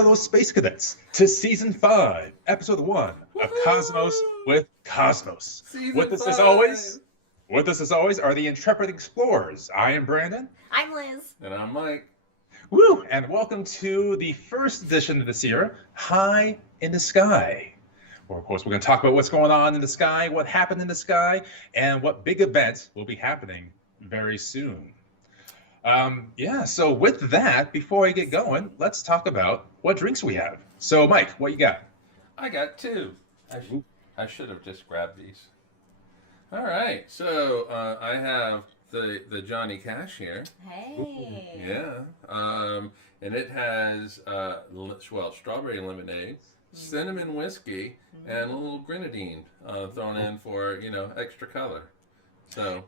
fellow space cadets, to Season 5, Episode 1 of Cosmos with Cosmos. With us as always are the intrepid explorers. I am Brandon. I'm Liz. And I'm Mike. Woo! And welcome to the first edition of this year, High in the Sky. Where, of course, we're going to talk about what's going on in the sky, what happened in the sky, and what big events will be happening very soon. So with that, before I get going, let's talk about what drinks we have. So, Mike, what you got? I got two. I should have just grabbed these. All right, so I have the Johnny Cash here. Hey. Yeah. And it has strawberry lemonade, cinnamon whiskey, and a little grenadine thrown in for extra color. So.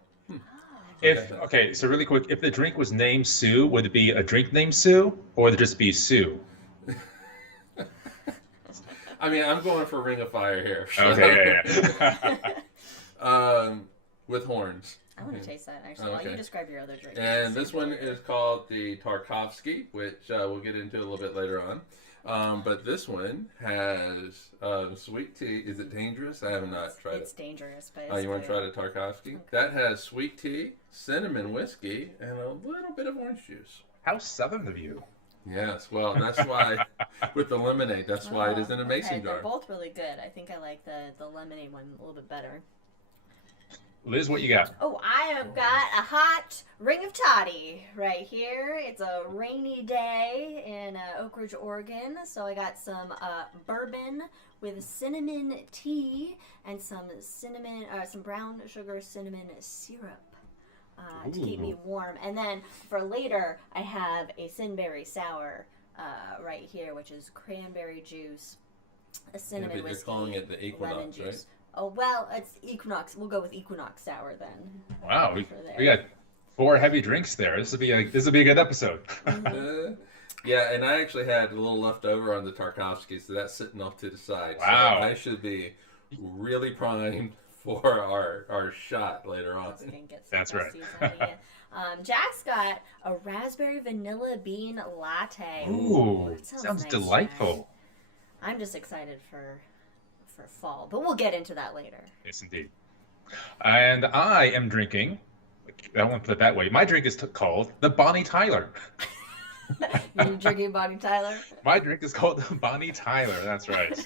So really quick, if the drink was named Sue, would it be a drink named Sue, or would it just be Sue? I mean, I'm going for Ring of Fire here. So. Okay, with horns. I want to taste that, actually, while you describe your other drink. And this one is called the Tarkovsky, which we'll get into a little bit later on. But this one has sweet tea. Is it dangerous? I have not tried it. It's dangerous, but it's you want to good. try the Tarkovsky? Okay. That has sweet tea, cinnamon whiskey, and a little bit of orange juice. How southern of you. Yes, well, that's why, with the lemonade, that's why it is in a mason jar. They're both really good. I think I like the lemonade one a little bit better. Liz, what you got? Oh, I have got a hot ring of toddy right here. It's a rainy day in Oak Ridge, Oregon, so I got some bourbon with cinnamon tea and some brown sugar cinnamon syrup to keep me warm. And then for later, I have a Sinberry sour right here, which is cranberry juice, a cinnamon whiskey, you're calling it the Equinox, lemon juice. right? Oh, well, it's Equinox. We'll go with Equinox Sour then. Wow, we got 4 heavy drinks there. This will be a good episode. Yeah, and I actually had a little left over on the Tarkovsky, so that's sitting off to the side. Wow. So I should be really primed for our shot later on. That's right. Jack's got a raspberry vanilla bean latte. Ooh, sounds nice, delightful. Jack. I'm just excited for fall, but we'll get into that later. Yes, indeed. And I am drinking, I won't put it that way, my drink is called the Bonnie Tyler. You drinking Bonnie Tyler? My drink is called the Bonnie Tyler, that's right.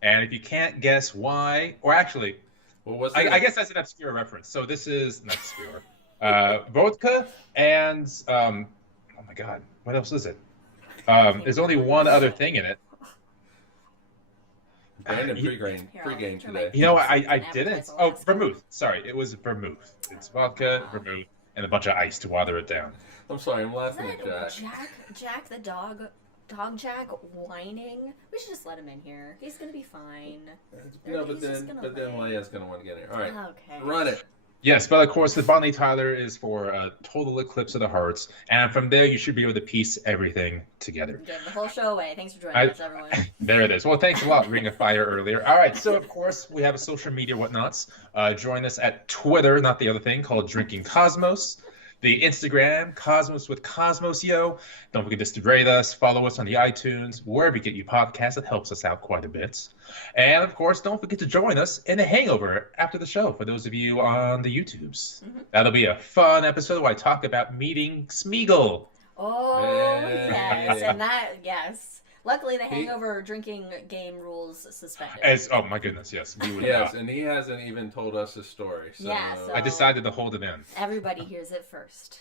And if you can't guess why, or actually, I guess that's an obscure reference. So this is, not obscure, vodka and, oh my God, what else is it? There's only one other thing in it. Brandon pre-game today. You know, I didn't. Oh, vermouth. Sorry, it was vermouth. It's vodka, vermouth, and a bunch of ice to water it down. I'm sorry, I'm laughing at Jack. Jack the dog Jack whining. We should just let him in here. He's gonna be fine. No, but then Leia's gonna want to get in here. All right, okay. Run it. Yes, but of course the Bonnie Tyler is for a total eclipse of the hearts, and from there you should be able to piece everything together. Give the whole show away. Thanks for joining us, everyone. There it is. Well, thanks a lot, Ring of Fire earlier. All right, so of course we have a social media whatnots. Join us at Twitter, not the other thing, called Drinking Cosmos. The Instagram, Cosmos with Cosmos, yo. Don't forget to rate us, follow us on the iTunes, wherever you get your podcasts. It helps us out quite a bit. And, of course, don't forget to join us in the hangover after the show for those of you on the YouTubes. Mm-hmm. That'll be a fun episode where I talk about meeting Smeagol. Oh, yes. And yes. Luckily, the hangover drinking game rules suspended. Oh, my goodness, yes. Yes, and he hasn't even told us his story. So, so I decided to hold it in. Everybody hears it first.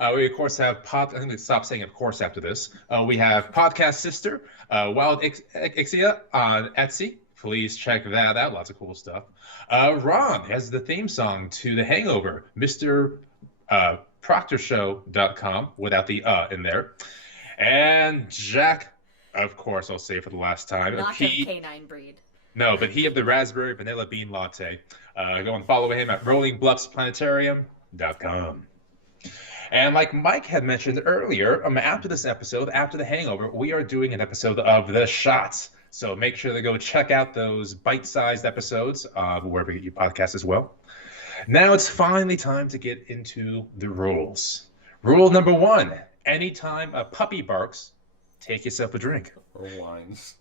We, of course, have I'm going to stop saying of course after this. We have Podcast Sister, Wildixia on Etsy. Please check that out. Lots of cool stuff. Ron has the theme song to The Hangover, Mr. ProctorShow.com, without the in there. And Jack, of course, I'll say for the last time. Not of canine breed. No, but he of the raspberry vanilla bean latte. Go and follow him at rollingbluffsplanetarium.com. And like Mike had mentioned earlier, after this episode, after the hangover, we are doing an episode of The Shots. So make sure to go check out those bite-sized episodes wherever you get your podcasts as well. Now it's finally time to get into the rules. Rule number 1. Anytime a puppy barks, take yourself a drink. Or wines.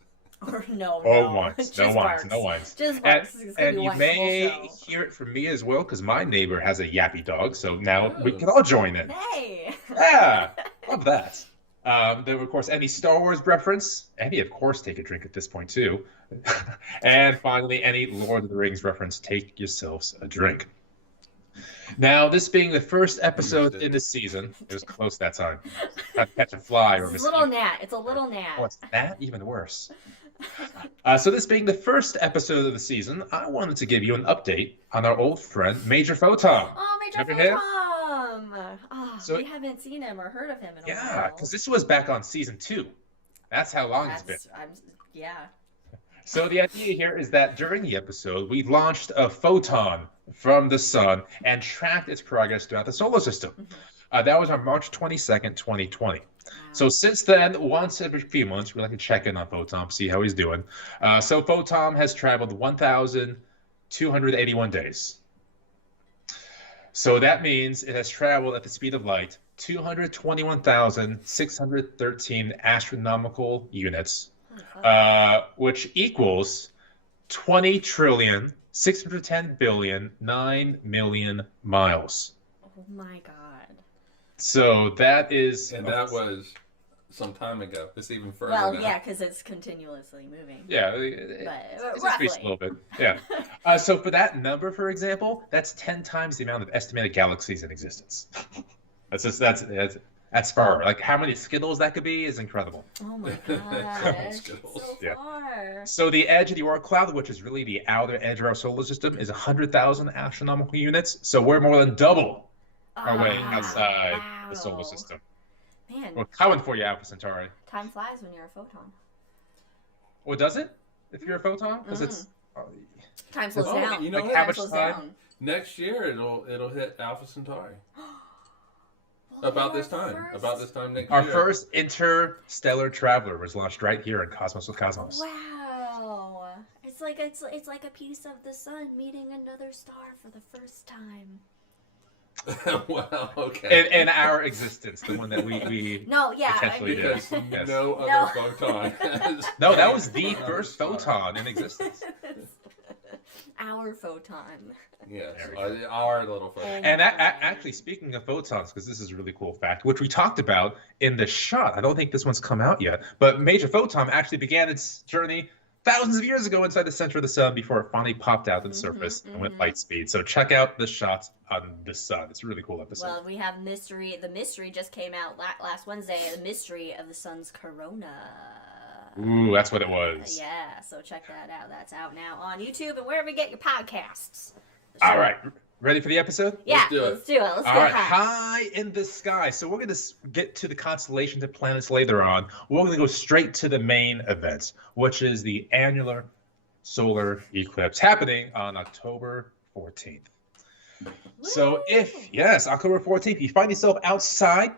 Or no, Oh, no. wines. Just No wines. barks. No wines. Just And, barks. It's gonna and be you wine may the whole show. hear it from me as well, because my neighbor has a yappy dog, so now we Oh. can all join in. Hey. Yeah, love that. Then, of course, any Star Wars reference, any, of course, take a drink at this point, too. And finally, any Lord of the Rings reference, take yourselves a drink. Now, this being the first episode in the season, it was close that time. Had to catch a fly or It's miss. a little gnat. It's a little gnat. Oh, it's that? Even worse. So this being the first episode of the season, I wanted to give you an update on our old friend, Major Photon. Oh, Major Remember him? Photon! Oh, So- we haven't seen him or heard of him in a Yeah, while. because this was back on season 2. That's how long it's been. Yeah. So the idea here is that during the episode, we launched a photon from the sun and tracked its progress throughout the solar system. That was on March 22nd, 2020. So since then, once every few months, we like to check in on Photon, see how he's doing. So Photon has traveled 1,281 days. So that means it has traveled at the speed of light 221,613 astronomical units, which equals 20 trillion 610 billion 9 million miles. Oh my god. So that is, And that was some time ago. It's even further Well, now. yeah, because it's continuously moving. yeah, But it's roughly. increased a little bit. Yeah. So for that number, for example, that's 10 times the amount of estimated galaxies in existence. That's far. Like how many Skittles that could be is incredible. Oh my god. Skittles. So Yeah. far. So the edge of the Oort cloud, which is really the outer edge of our solar system, is 100,000 astronomical units. So we're more than double our way outside the solar system. Man, We're coming for you, Alpha Centauri. time flies when you're a photon. Well, does it? If you're a photon? Because it's... Time slows Oh, down. you know Like what? how Time much slows time? down. Next year it'll hit Alpha Centauri. Well, About our this time. first- About this time next Our year. first interstellar traveler was launched right here in Cosmos with Cosmos. Wow. It's like a piece of the sun meeting another star for the first time. Wow, okay. In our existence, the one that we No, yeah, I Potentially mean, did. Because Yes. no No. other photon has No, that was the another first star. photon in existence. our photon. Yes, There we our little photon. And actually, speaking of photons, because this is a really cool fact, which we talked about in the shot. I don't think this one's come out yet, but Major Photon actually began its journey thousands of years ago inside the center of the sun before it finally popped out to the surface and went light speed. So check out the shots on the sun. It's a really cool episode. Well, we have mystery. The mystery just came out last Wednesday. The mystery of the sun's corona. Ooh, that's what it was. Yeah, so check that out. That's out now on YouTube and wherever you get your podcasts. All right, ready for the episode? Yeah, do it. let's do it. Let's All go right, high. high in the sky. So we're going to get to the constellations and planets later on. We're going to go straight to the main event, which is the annular solar eclipse happening on October 14th. So October 14th, you find yourself outside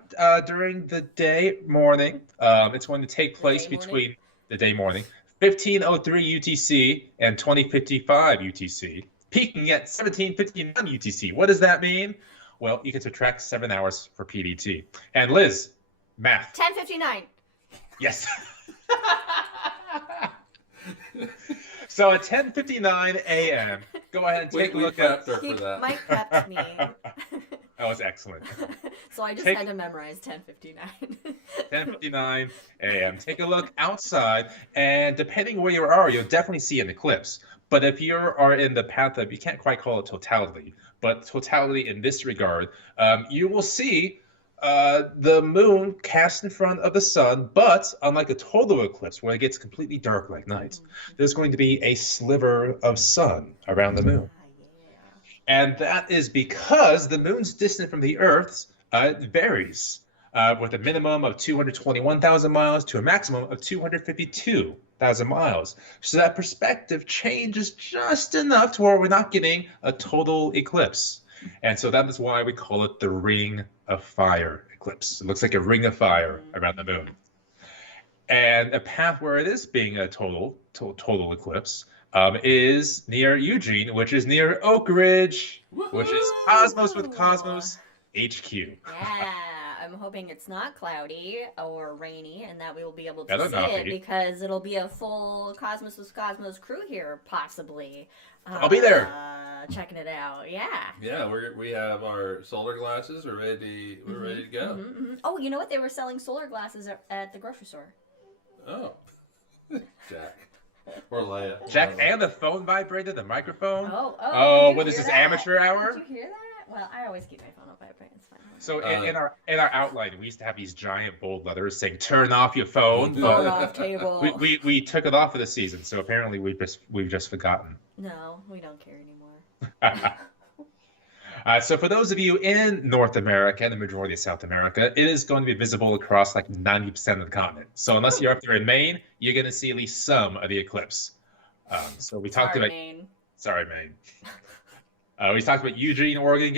during the morning. It's going to take place between the day morning, 1503 UTC and 2055 UTC, peaking at 1759 UTC. What does that mean? Well, you can subtract 7 hours for PDT. And Liz, math. 10:59. Yes. So at 10:59 a.m., go ahead and take a we look at. prepped her for that. Mike prepped me. That was excellent. So I just Take- had to memorize 10:59. 10:59 a.m. Take a look outside, and depending where you are, you'll definitely see an eclipse. But if you are in the path of, you can't quite call it totality, but totality in this regard, you will see the moon cast in front of the sun, but unlike a total eclipse where it gets completely dark like night, there's going to be a sliver of sun around the moon. And that is because the moon's distance from the Earth's varies, with a minimum of 221,000 miles to a maximum of 252,000 miles. So that perspective changes just enough to where we're not getting a total eclipse. And so that is why we call it the Ring of Fire eclipse. It looks like a ring of fire around the moon. And a path where it is being a total eclipse is near Eugene, which is near Oak Ridge, which is Cosmos with Cosmos HQ. Yeah, I'm hoping it's not cloudy or rainy, and that we will be able to Better see not it be. because it'll be a full Cosmos with Cosmos crew here, possibly. I'll be there. Checking it out. Yeah. Yeah, we have our solar glasses. We're ready to go. Oh, you know what? They were selling solar glasses at the grocery store. Oh, Jack or Leia. Jack, and the phone vibrated, the microphone. Oh, did you what is hear this, that? amateur hour? Did you hear that? Well, I always keep my phone on vibrate. It's fine. So in our outline, we used to have these giant bold letters saying "Turn off your phone," Phone but off table. we took it off for the season. So apparently we've just forgotten. No, we don't care anymore. So for those of you in North America and the majority of South America, it is going to be visible across like 90% of the continent. So unless you're up there in Maine, you're going to see at least some of the eclipse. So we talked about Maine. Sorry, Maine. We talked about Eugene, Oregon,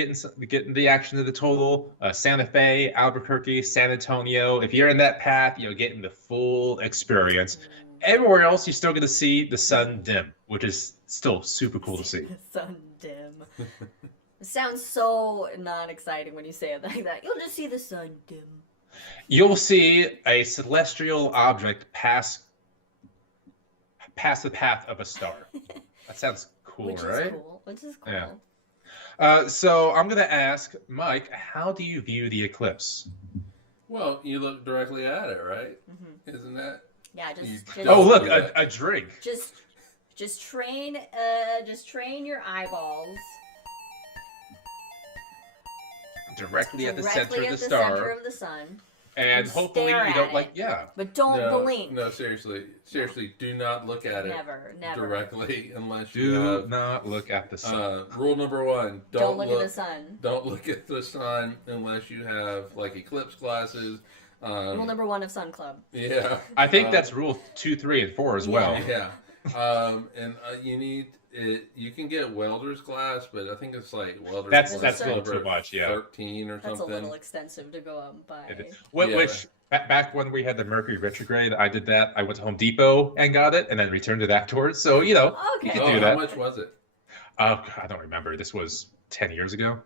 getting the action of the total. Santa Fe, Albuquerque, San Antonio. If you're in that path, you're getting the full experience. Everywhere else, you're still going to see the sun dim, which is still super cool to see. Sun dim. It sounds so not exciting when you say it like that. You'll just see the sun dim. You'll see a celestial object pass the path of a star. That sounds cool, Which right? is cool. Which is cool. Yeah. So I'm going to ask Mike, how do you view the eclipse? Well, you look directly at it, right? Mm-hmm. Isn't that? Yeah, Oh, look, a drink. Just train your eyeballs Directly at the center of the center star. of the sun. And hopefully you don't it. yeah. But don't blink. No, seriously, do not look at it Never. directly unless you Do have. not look at the sun. Rule number 1: Don't look at the sun. Don't look at the sun unless you have like eclipse glasses. Rule number 1 of Sun Club. Yeah, I think that's rule 2, 3, and 4 as well. Yeah, and you need it. You can get welder's glass, but I think it's like welder's That's glass a little number too much, yeah. 13 or That's something. a little extensive to go out and buy. Which back when we had the Mercury retrograde, I did that. I went to Home Depot and got it, and then returned it afterwards. So you Okay. can Oh, do that. how much was it? I don't remember. This was 10 years ago.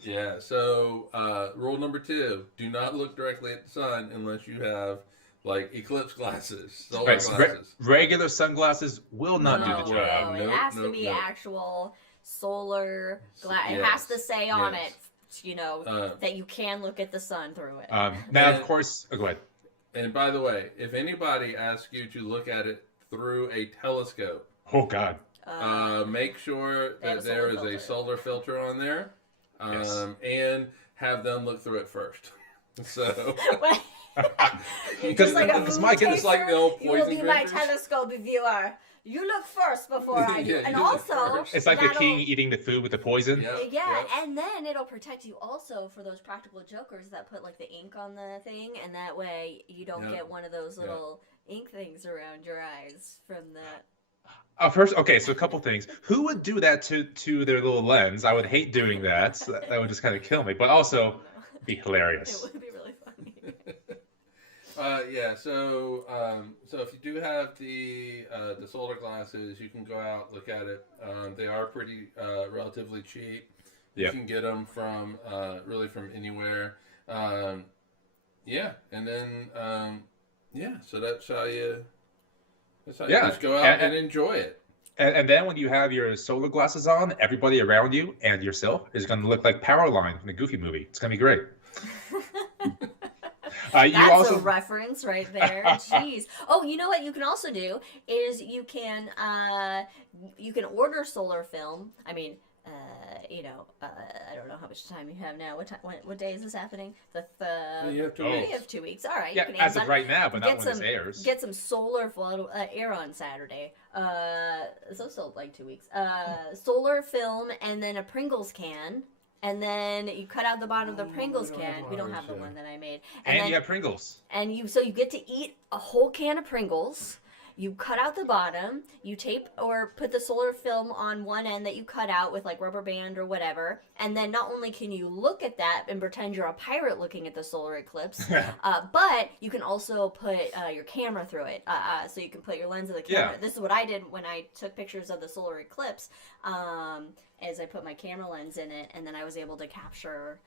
Yeah, so rule number 2: do not look directly at the sun unless you have like eclipse glasses, solar glasses. Regular sunglasses will not do the No, job. it has to be actual solar glass. It has to say on it, that you can look at the sun through it. Now, of course, go ahead. And by the way, if anybody asks you to look at it through a telescope, Oh, God. make sure that there is a solar filter on there, Yes. and have them look through it first. So, Because like a it's Mike, it's like the old you will poison be my drinkers. telescope viewer. You look first before I do. Yeah, And you look also, first. it's like the that'll- king eating the food with the poison. Yep, Yeah, yep. and then it'll protect you also for those practical jokers that put like the ink on the thing, and that way you don't Yep. get one of those little ink things around your eyes from that. First, okay, so a couple things. Who would do that to their little lens? I would hate doing that. So that would just kind of kill me, but also be hilarious. It would be really funny. So if you do have the solar glasses, you can go out, look at it. They are pretty relatively cheap. You Yep. can get them from really from anywhere. And then so that's how you just go out and enjoy it. And then when you have your solar glasses on, everybody around you and yourself is going to look like Powerline from the Goofy movie. It's going to be great. That's a reference right there. Jeez. Oh, you know what you can also do is you can order solar film. I mean, I don't know how much time you have now. What day is this happening? You have 2 Oh. weeks. You have 2 weeks. All right. Yeah, you can as of Amazon- right now, but not get when this some- airs. Get some solar film air on Saturday. So still like 2 weeks. Solar film and then a Pringles can. And then you cut out the bottom of the Pringles can. We don't have the one that I made. And then, you have Pringles. and you get to eat a whole can of Pringles. You cut out the bottom. You tape or put the solar film on one end that you cut out with like rubber band or whatever. And then not only can you look at that and pretend you're a pirate looking at the solar eclipse, but you can also put your camera through it. So you can put your lens of the camera. Yeah. This is what I did when I took pictures of the solar eclipse. As I put my camera lens in it, and then I was able to capture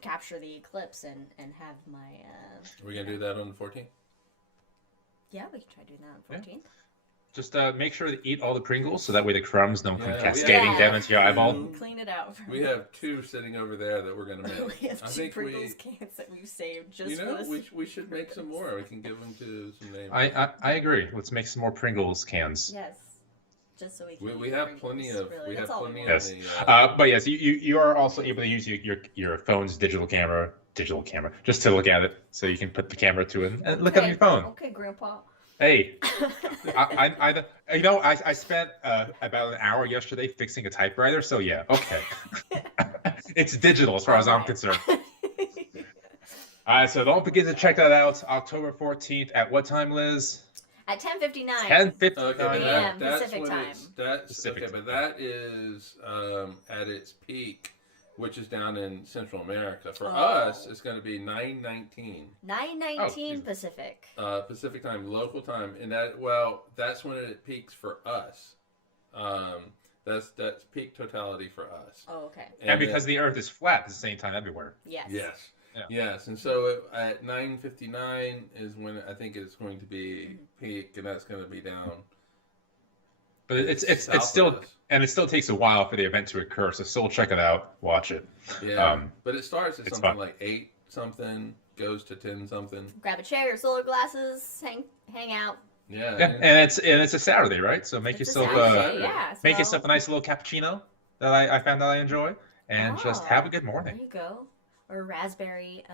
capture the eclipse and have my. Are we gonna do that on the 14th? Yeah, we can try doing that on 14th. Just make sure to eat all the Pringles so that way the crumbs don't come Yeah, we cascading have- down into your eyeball. Clean it out. We have 2 sitting over there that we're gonna make. We have I 2 think Pringles cans that we've saved just you for know, this. we should make some more. We can give them to some neighbors. I agree. Let's make some more Pringles cans. Yes. Just so we can. We eat have Pringles, plenty of really. we That's have all we plenty want. of Yes. the. But yes, you are also able to use your phone's digital camera, just to look at it, so you can put the camera to it and look at your phone. Okay, Grandpa. Hey, I spent about an hour yesterday fixing a typewriter, so yeah, okay. It's digital as far as I'm concerned. So don't forget to check that out. October 14th at what time, Liz? At 10:59. 10:59. Okay, but that's Pacific when time. That's Pacific okay, but that is at its peak, which is down in Central America. For us, it's going to be 9:19. 9:19 Pacific. Pacific time, local time, and that's when it peaks for us. That's peak totality for us. Oh, okay. And because the Earth is flat at the same time everywhere. Yes. Yes. Yeah. Yes, and so at 9:59 is when I think it's going to be peak, and that's going to be down. But it's south still, of us. and it still takes a while for the event to occur. So still check it out, watch it. Yeah, but it starts at it's something fun. like 8 something, goes to 10 something. Grab a chair, your solar glasses, hang out. Yeah, Yeah, and it's a Saturday, right? So make It's a yourself Saturday, yeah. make so- yourself a nice little cappuccino that I found that I enjoy, and just have a good There morning. you go. Or raspberry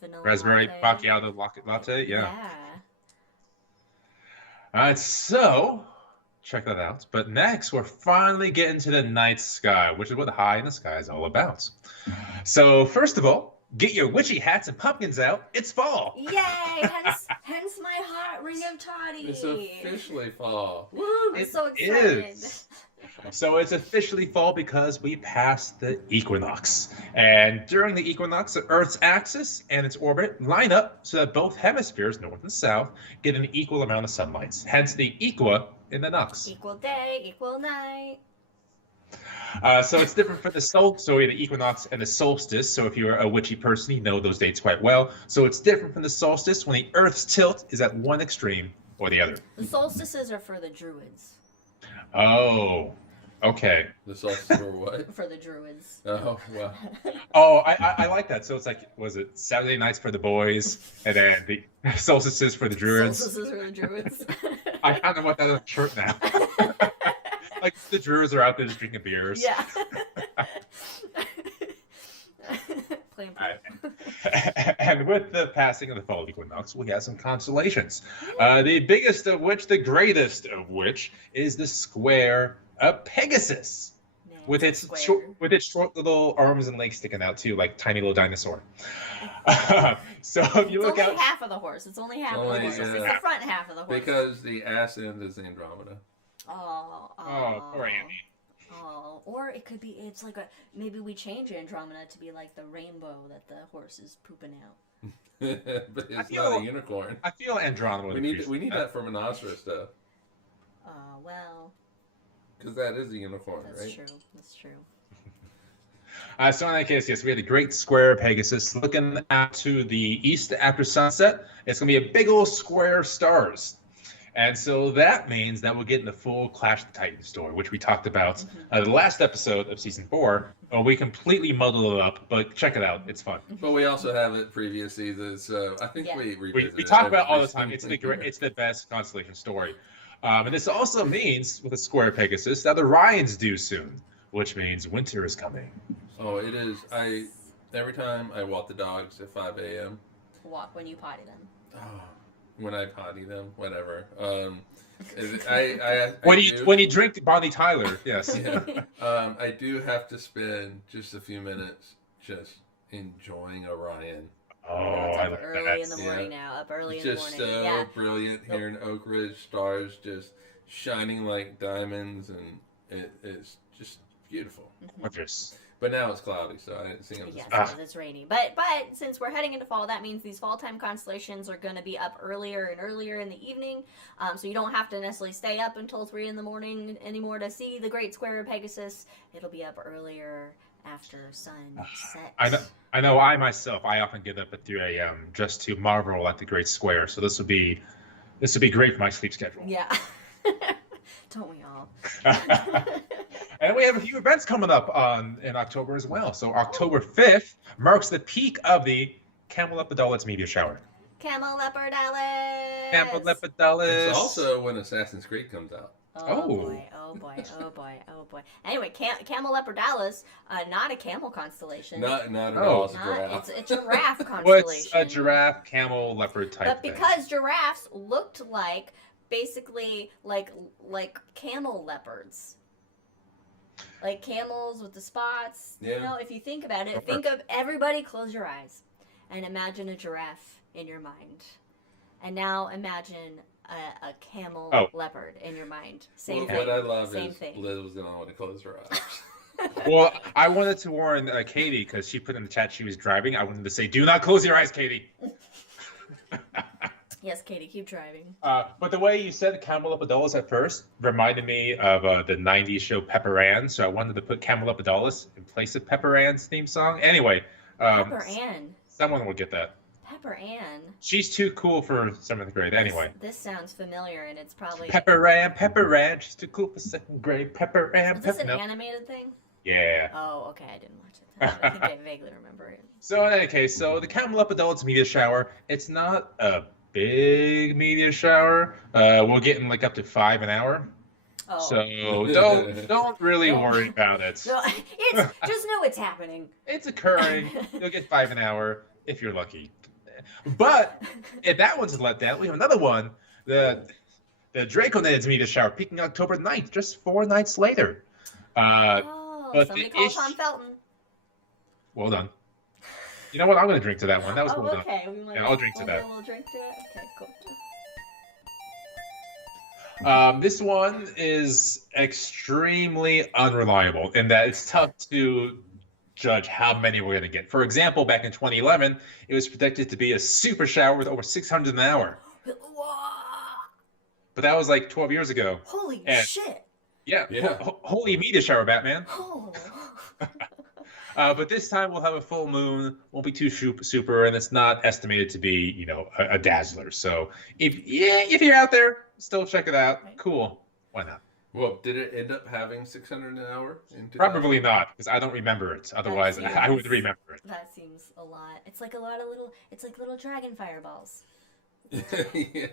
vanilla Raspberry latte. macchiato latte, yeah. Yeah. All right, so check that out. But next, we're finally getting to the night sky, which is what the high in the sky is all about. So first of all, get your witchy hats and pumpkins out. It's fall. Yay! Hence my hot ring of toddy. it's officially fall. Woo! I'm It so excited. is. So it's officially fall because we passed the equinox. And during the equinox, the Earth's axis and its orbit line up so that both hemispheres, north and south, get an equal amount of sunlight. Hence the equa in the nox. Equal day, equal night. So it's different for the so we have the equinox and the solstice. So if you're a witchy person, you know those dates quite well. So it's different from the solstice when the Earth's tilt is at one extreme or the other. The solstices are for the druids. Oh, okay. The solstice or what? For the druids. Oh, wow. Oh, I like that. So it's like, was it Saturday nights for the boys, and then the solstices for the druids? Solstices for the druids. I kind of want that on a shirt now. Like the druids are out there just drinking beers. Yeah. Playing And with the passing of the fall equinox, we have some constellations. The biggest of which, the greatest of which, is the square of Pegasus, with its short little arms and legs sticking out too, like tiny little dinosaur. So if you It's look only out, half of the horse. It's only half of the Only, horse. It's yeah. the front half of the horse. Because the ass end is Andromeda. oh, poor Andy. Oh, or it could be, it's like maybe we change Andromeda to be like the rainbow that the horse is pooping out. But it's feel- not a unicorn. I feel Andromeda. would We need appreciate that for Monoceros though, Well, because that is a unicorn, that's right? true. That's true. So in that case, yes, we had a great square of Pegasus looking out to the east after sunset. It's going to be a big old square of stars. And so that means that we'll get in the full Clash of the Titans story, which we talked about the last episode of season 4. We completely muddled it up, but check it out. It's fun. But we also have it previous seasons, so I think Yeah. we We revisit it talk about it all every the time. It's single year. it's the best constellation story. And this also means, with a square of Pegasus, that the Ryans due soon, which means winter is coming. Oh, it is. Every time I walk the dogs at 5 a.m. Walk when you potty them. Oh, when I potty them, whatever. I When you drink Bonnie Tyler, yes. yeah. I do have to spend just a few minutes just enjoying Orion. Oh, It's I up like early in that. the morning now. Up early in Just the so morning. Yeah. brilliant here in Oak Ridge, stars just shining like diamonds, and it's just beautiful. Wondrous. But now it's cloudy, so I didn't see them. Yes, Ah. because it's rainy. But since we're heading into fall, that means these fall time constellations are going to be up earlier and earlier in the evening. So you don't have to necessarily stay up until 3 in the morning anymore to see the Great Square of Pegasus. It'll be up earlier after sunset. I know. I myself, I often get up at 3 a.m. just to marvel at the Great Square. So this would be great for my sleep schedule. Yeah. Don't we all? And we have a few events coming up in October as well. So October 5th marks the peak of the Camelopardalis meteor shower. Camelopardalis. Camelopardalis. It's also when Assassin's Creed comes out. Oh boy, oh boy, oh boy, oh boy. Anyway, Camelopardalis, not a camel constellation. Not at all. It's a Not, giraffe. it's a giraffe constellation. Well, it's a giraffe, camel, leopard type But thing. because giraffes looked like basically like camel leopards. Like camels with the spots. Yeah. You know, if you think about it, Sure. think of everybody close your eyes and imagine a giraffe in your mind. And now imagine a camel leopard in your mind. Same thing. What I love Same is thing. Liz was going to want to close her eyes. Well, I wanted to warn Katie because she put in the chat she was driving. I wanted to say, do not close your eyes, Katie. Yes, Katie, keep driving. But the way you said Camelopardalis at first reminded me of the 90s show Pepper Ann. So I wanted to put Camelopardalis in place of Pepper Ann's theme song. Anyway. Pepper Ann. Someone will get that. Pepper Ann. She's too cool for 7th grade. Anyway. This sounds familiar, and it's probably... Pepper Ann. She's too cool for 2nd grade. Pepper Ann. Is this an animated thing? Yeah. Oh, okay, I didn't watch it. I think I vaguely remember it. So in any case, so the Camelopardalis meteor shower, it's not a big meteor shower. We're getting like up to 5 an hour. Oh. So don't really worry about it. No, it's just know it's happening. It's occurring. You'll get 5 an hour if you're lucky. But if that one's let down, we have another one. The Draconids meteor shower peaking October 9th, just 4 nights later. But Somebody call Tom Felton. Well done. You know what? I'm going to drink to that one. That was well done. Okay. Yeah, I'll drink to that. We'll drink to it. Okay, cool. This one is extremely unreliable in that it's tough to judge how many we're going to get. For example, back in 2011, it was predicted to be a super shower with over 600 an hour. But that was like 12 years ago. Holy shit. Yeah. Holy meteor shower, Batman. Oh. But this time we'll have a full moon. Won't be too super, and it's not estimated to be, a dazzler. So if you're out there, still check it out. Right. Cool. Why not? Well, did it end up having 600 an hour? Probably not, because I don't remember it. Otherwise, I would remember it. That seems a lot. It's like a lot of it's like little dragon fireballs. Yeah.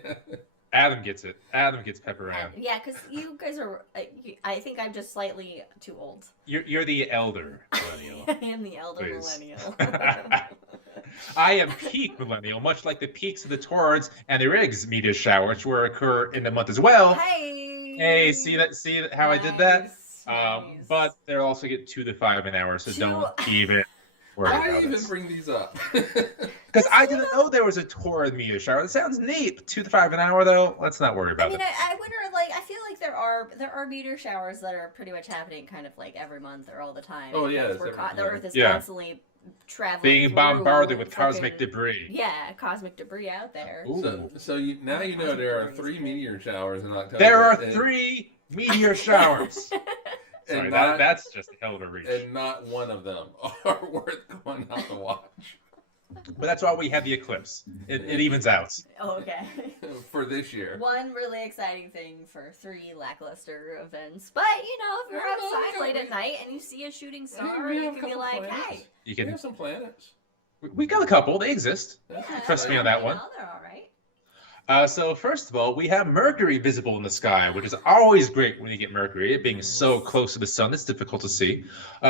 Adam gets it. Adam gets Pepper Ann. Yeah, because you guys are. I think I'm just slightly too old. You're the elder millennial. I am the elder millennial. I am peak millennial, much like the peaks of the Tauroids and the Riggs meteor showers, which occur in the month as well. Hey, see how I did that? Nice. But they'll also get 2 to 5 an hour, so don't even worry about it. Why even bring these up? Because I didn't know there was a Tauroid meteor shower. It sounds neat. 2 to 5 an hour, though. Let's not worry about it. I wonder. I feel like there are meteor showers that are pretty much happening kind of like every month or all the time. Oh yeah, the Earth is constantly traveling, being bombarded with cosmic debris. Yeah, cosmic debris out there. So now you know there are 3 meteor showers in October. There are 3 meteor showers. Sorry, and that's just a hell of a reach. And not one of them are worth going out to watch. But that's why we have the eclipse. It evens out. Oh, okay. For this year. One really exciting thing for 3 lackluster events. But, if you're outside late at night and you see a shooting star, you can be like, planets. hey. You can have some planets. We got a couple. They exist. Yeah, Trust me on that one. They're all right. So first of all, we have Mercury visible in the sky, which is always great when you get Mercury. It being so close to the sun, it's difficult to see.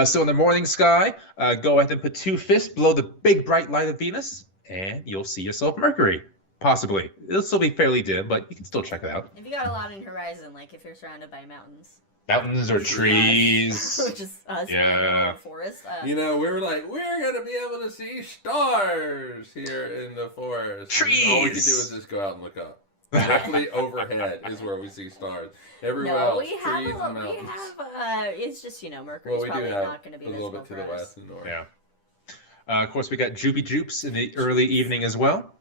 So in the morning sky, go ahead and put 2 fists below the big bright light of Venus, and you'll see yourself Mercury. Possibly. It'll still be fairly dim, but you can still check it out. If you got a lot on your horizon, like if you're surrounded by mountains. Mountains or trees. Which is us. Yeah. Forest. We were like, we're going to be able to see stars here in the forest. Trees. And all we can do is just go out and look up. Directly overhead is where we see stars. Everywhere else, trees and mountains. It's just, Mercury's probably not going to be a little bit to the us. west and north. Yeah. Of course, we got Joopy Joops in the early evening as well.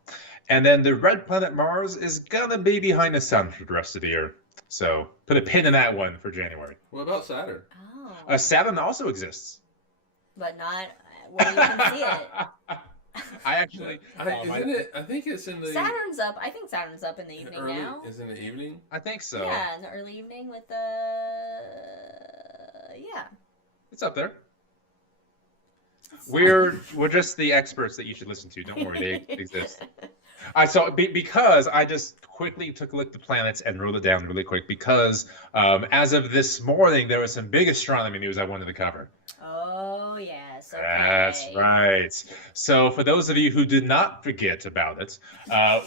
And then the red planet Mars is going to be behind the sun for the rest of the year. So put a pin in that one for January. What about Saturn? Oh. Saturn also exists. but not where you can see it. I actually, Isn't it? I think it's in the Saturn's up. I think Saturn's up in the evening early. now. Is in the evening. I think so. Yeah, in the early evening with the yeah. It's up there. We're just the experts that you should listen to. Don't worry, they exist. Because I just quickly took a look at the planets and wrote it down really quick because as of this morning there was some big astronomy news I wanted to cover. Oh yes. Okay. That's right. So for those of you who did not forget about it,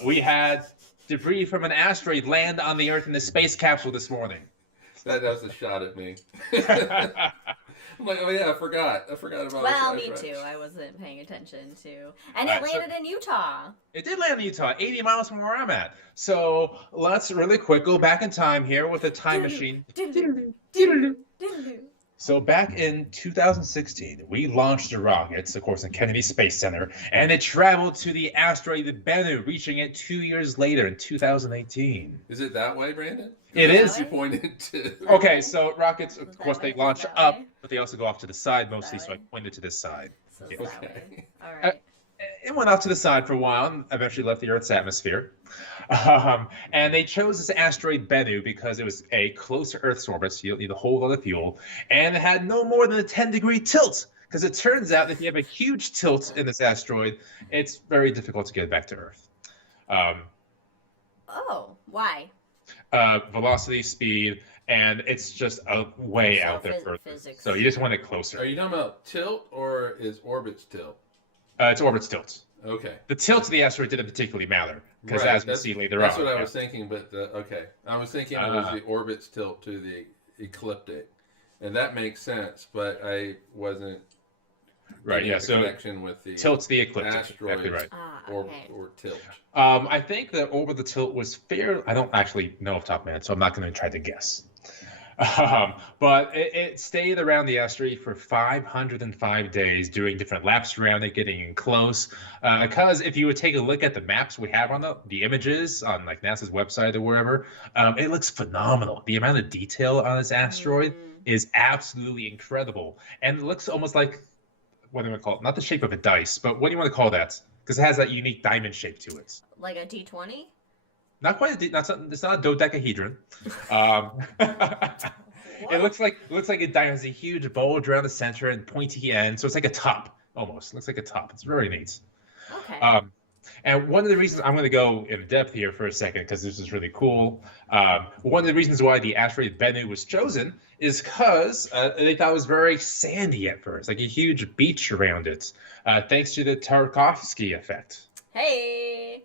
we had debris from an asteroid land on the Earth in the space capsule this morning. That was a shot at me. I'm like, oh yeah, I forgot about. Well, me too. I wasn't paying attention to, and it landed in Utah. It did land in Utah, 80 miles from where I'm at. So let's really quick go back in time here with a time machine. So back in 2016, we launched a rocket, of course, in Kennedy Space Center, and it traveled to the asteroid Bennu, reaching it 2 years later in 2018. Is it that way, Brandon? It is. You pointed to. Okay, so rockets, of course, they launch up, way? but they also go off to the side mostly, so I pointed to this side. So Yeah. it's that Okay. way. All right. It went off to the side for a while and eventually left the Earth's atmosphere. And they chose this asteroid Bennu because it was a close to Earth's orbit, so you don't need a whole lot of fuel, and it had no more than a 10-degree tilt. Because it turns out if you have a huge tilt in this asteroid, it's very difficult to get back to Earth. Oh, why? Velocity, speed, and it's just way So out there further. physics. So you just want it closer. Are you talking about tilt or is orbit's tilt? It's orbit's tilt. Okay. The tilt of the asteroid didn't particularly matter because, Right, as we'll see later That's on, what I was thinking, but okay. I was thinking it was the orbit's tilt to the ecliptic. And that makes sense, but I wasn't right, getting yeah. the So connection with the tilt's the ecliptic. asteroid Exactly right. Okay. or tilt. I think the orbital tilt was fair. I don't actually know off the top of my head, so I'm not going to try to guess. But it stayed around the asteroid for 505 days, doing different laps around it, getting in close. Because if you would take a look at the maps we have on the images on like NASA's website or wherever, it looks phenomenal. The amount of detail on this asteroid is absolutely incredible, and it looks almost like, what do you want to call it? Not the shape of a dice, but what do you want to call that? Because it has that unique diamond shape to it. Like a D20? Not quite it's not a dodecahedron. It looks like it has a huge bulge around the center and pointy end, so it's like a top almost. It looks like a top. It's very neat. Okay. And one of the reasons I'm going to go in depth here for a second, because this is really cool. One of the reasons why the asteroid Bennu was chosen is because they thought it was very sandy at first, like a huge beach around it, thanks to the Tarkovsky effect. Hey.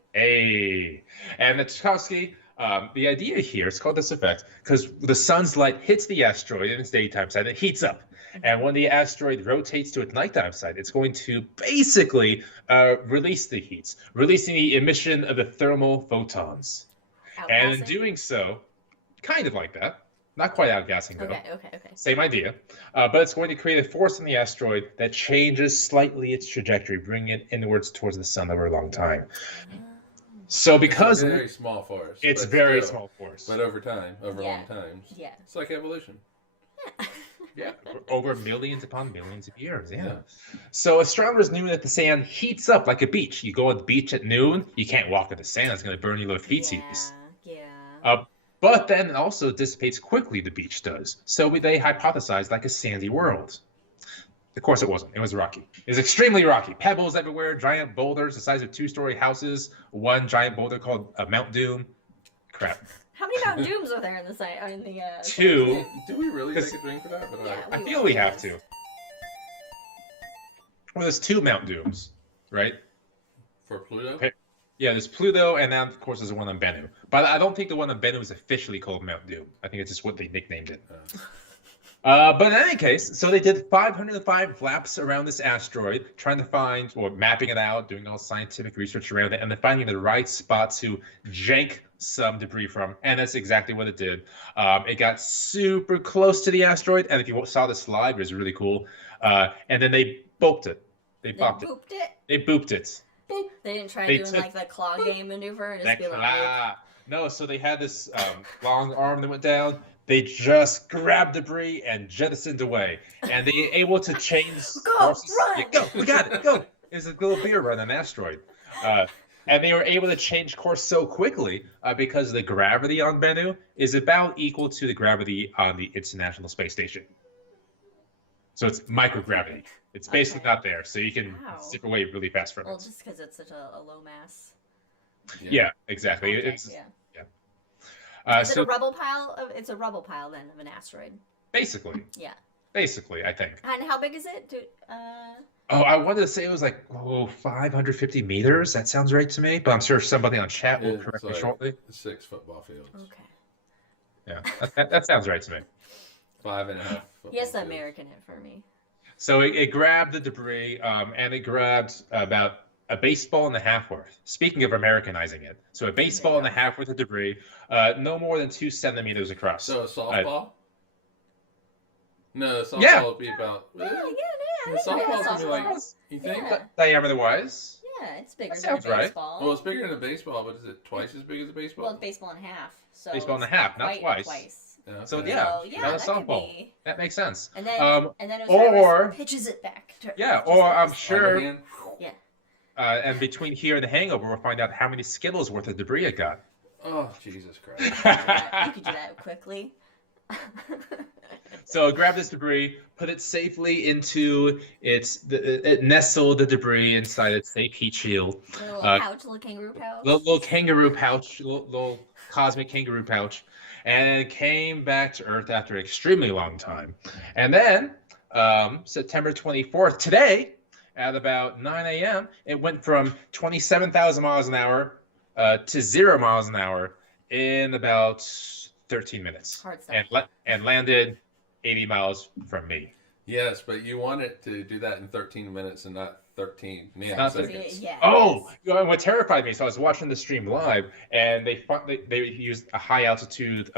And the Tarkovsky, the idea here is called this effect because the sun's light hits the asteroid in its daytime side, it heats up. And when the asteroid rotates to its nighttime side, it's going to basically release the heat, releasing the emission of the thermal photons. And in doing so, kind of like that, not quite outgassing though. Okay. Same idea, but it's going to create a force on the asteroid that changes slightly its trajectory, bringing it inwards towards the sun over a long time. So because it's a very small force. It's but very still, small force. But over long times. Yeah. It's like evolution. Yeah, over millions upon millions of years. Yeah. So astronomers knew that the sand heats up like a beach. You go on the beach at noon, you can't walk in the sand; it's going to burn you with heat seas. Yeah. But then it also dissipates quickly. The beach does. So they hypothesized like a sandy world. Of course, it wasn't. It was rocky. It was extremely rocky. Pebbles everywhere, giant boulders the size of 2-story houses. One giant boulder called Mount Doom. Crap. How many Mount Dooms are there in the site? Two. Do we really take a drink for that? But Yeah. I feel we have to. Well, there's 2 Mount Dooms, right? For Pluto? Okay. Yeah, there's Pluto, and then, of course, there's the one on Bennu. But I don't think the one on Bennu is officially called Mount Doom. I think it's just what they nicknamed it. But in any case, so they did 505 laps around this asteroid, trying to find, or mapping it out, doing all scientific research around it, and then finding the right spot to jank some debris from. And that's exactly what it did. It got super close to the asteroid, and if you saw the slide, it was really cool. And then they booped it. They booped it. They booped it. Boop. They didn't try They doing took- like the claw game maneuver and just That be like, claw. No, so they had this long arm that went down, they just grabbed debris and jettisoned away. And they were able to change courses. Run! Yeah, go, we got it, go. It's a little beer run on an asteroid. And they were able to change course so quickly because the gravity on Bennu is about equal to the gravity on the International Space Station. So it's microgravity. It's basically not there, so you can zip away really fast from it. Well, just because it's such a low mass. Yeah, exactly. Object, Is So it a rubble pile? It's a rubble pile then of an asteroid. basically, Yeah. basically, I think. And how big is it? Oh, I wanted to say it was like 550 meters. That sounds right to me, but I'm sure somebody on chat will correct me shortly. 6 football fields. Okay. Yeah, that sounds right to me. 5.5. Yes, American it for me. So it grabbed the debris, and it grabbed about a baseball and a half worth. Speaking of Americanizing it, so a baseball and a half worth of debris, no more than 2 centimeters across. So a softball? No, a softball Yeah. would be about. Yeah. The I think softball's that's gonna be like. softball. You think? Yeah. Diameter-wise, Yeah, it's bigger That than a sounds right. baseball. Well, it's bigger than a baseball, but is it twice as big as a baseball? Well, it's baseball and a half. So Baseball and a it's half, not quite twice. Yeah, So okay. yeah, So, not a that could softball. be. That makes sense. And then Osiris or- pitches it back. Yeah, Just or like I'm this. sure. Overhand? And between here and the hangover, we'll find out how many Skittles worth of debris it got. Oh, Jesus Christ. You could do that quickly. So grab this debris, put it safely into it nestled the debris inside its safe heat shield. Little pouch, little kangaroo pouch. Little kangaroo pouch, little cosmic kangaroo pouch, and it came back to Earth after an extremely long time. And then September 24th, today, at about 9 a.m., it went from 27,000 miles an hour to 0 miles an hour in about 13 minutes. Hard stuff. And landed 80 miles from me. Yes, but you want it to do that in 13 minutes and not 13 Not nanoseconds. Yeah. Oh, you know, what terrified me? So I was watching the stream live, and they used a high altitude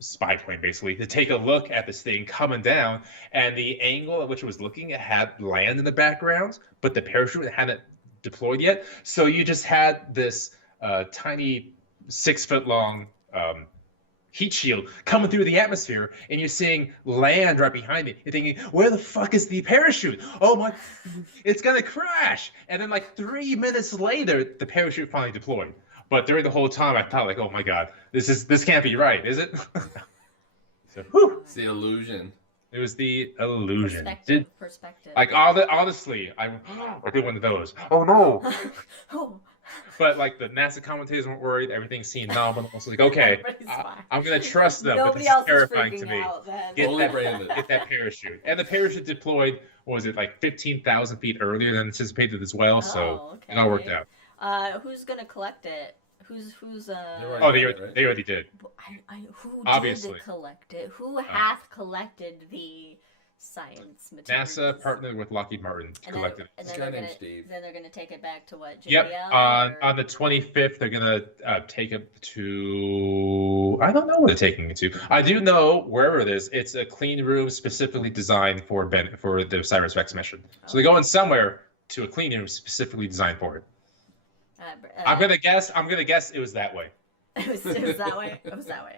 spy plane basically to take a look at this thing coming down, and the angle at which it was looking, it had land in the background, but the parachute hadn't deployed yet. So you just had this tiny 6-foot long heat shield coming through the atmosphere, and you're seeing land right behind it. You're thinking, where the fuck is the parachute? Oh my, it's gonna crash. And then like 3 minutes later, the parachute finally deployed. But during the whole time, I thought like, oh my God, this can't be right, is it? So, whew, It's the illusion. it was the illusion. Perspective. Like honestly, I did one of those. Oh no. Oh. But like the NASA commentators weren't worried. Everything seemed nominal. So like, okay, Everybody's fine. I'm gonna trust them. Nobody but else this is is terrifying freaking to me. out then. Get Only that, Brandon. get that parachute. And the parachute deployed, what was it, like 15,000 feet earlier than anticipated as well. So okay. it all worked out. Who's gonna collect it? Who's right. Oh, Right. they already did. who Obviously. did collect it? Who hath collected the science materials? NASA partnered with Lockheed Martin to And collect it. then This they're guy named gonna, Steve. then they're gonna take it back to what? JPL? Yep. On the 25th, they're gonna take it to. I don't know where they're taking it to. I do know wherever it is. It's a clean room specifically designed for the OSIRIS-REx mission. So they're going somewhere to a clean room specifically designed for it. I'm gonna guess it was that way. it was that way. It was that way.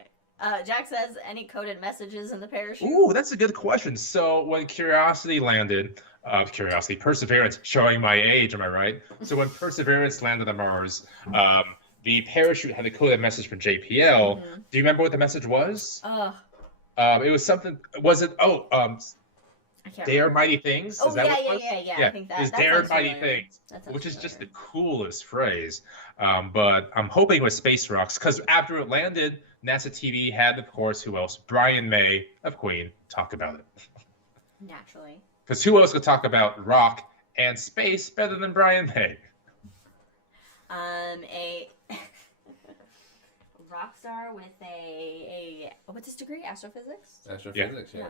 Jack says, any coded messages in the parachute? Ooh, that's a good question. So when Curiosity landed, Perseverance, showing my age, am I right? So when Perseverance landed on Mars, the parachute had a coded message from JPL. Mm-hmm. Do you remember what the message was? It was something. Was it? I can't Dare remember. Mighty Things. Oh, Is that yeah, what it yeah, was? yeah, Yeah, I think that. it's that Dare sounds Mighty familiar. Things, That sounds which is just the familiar. coolest phrase. But I'm hoping it was Space Rocks, because after it landed, NASA TV had, of course, who else? Brian May of Queen talk about it. Naturally. Because who else could talk about rock and space better than Brian May? A rock star with a what's his degree? Astrophysics? Astrophysics, yeah. Yeah.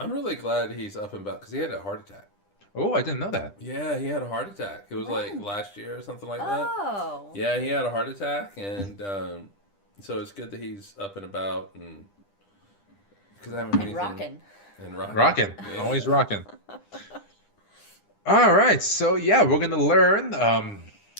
I'm really glad he's up and about because he had a heart attack. Oh, I didn't know that. Yeah, he had a heart attack. It was like When? last year or something like that. Oh. Yeah, he had a heart attack, and so it's good that he's up and about, and because I haven't heard And anything. rocking. And rocking. Rocking. Yeah. Always rocking. All right. So, yeah, we're going to learn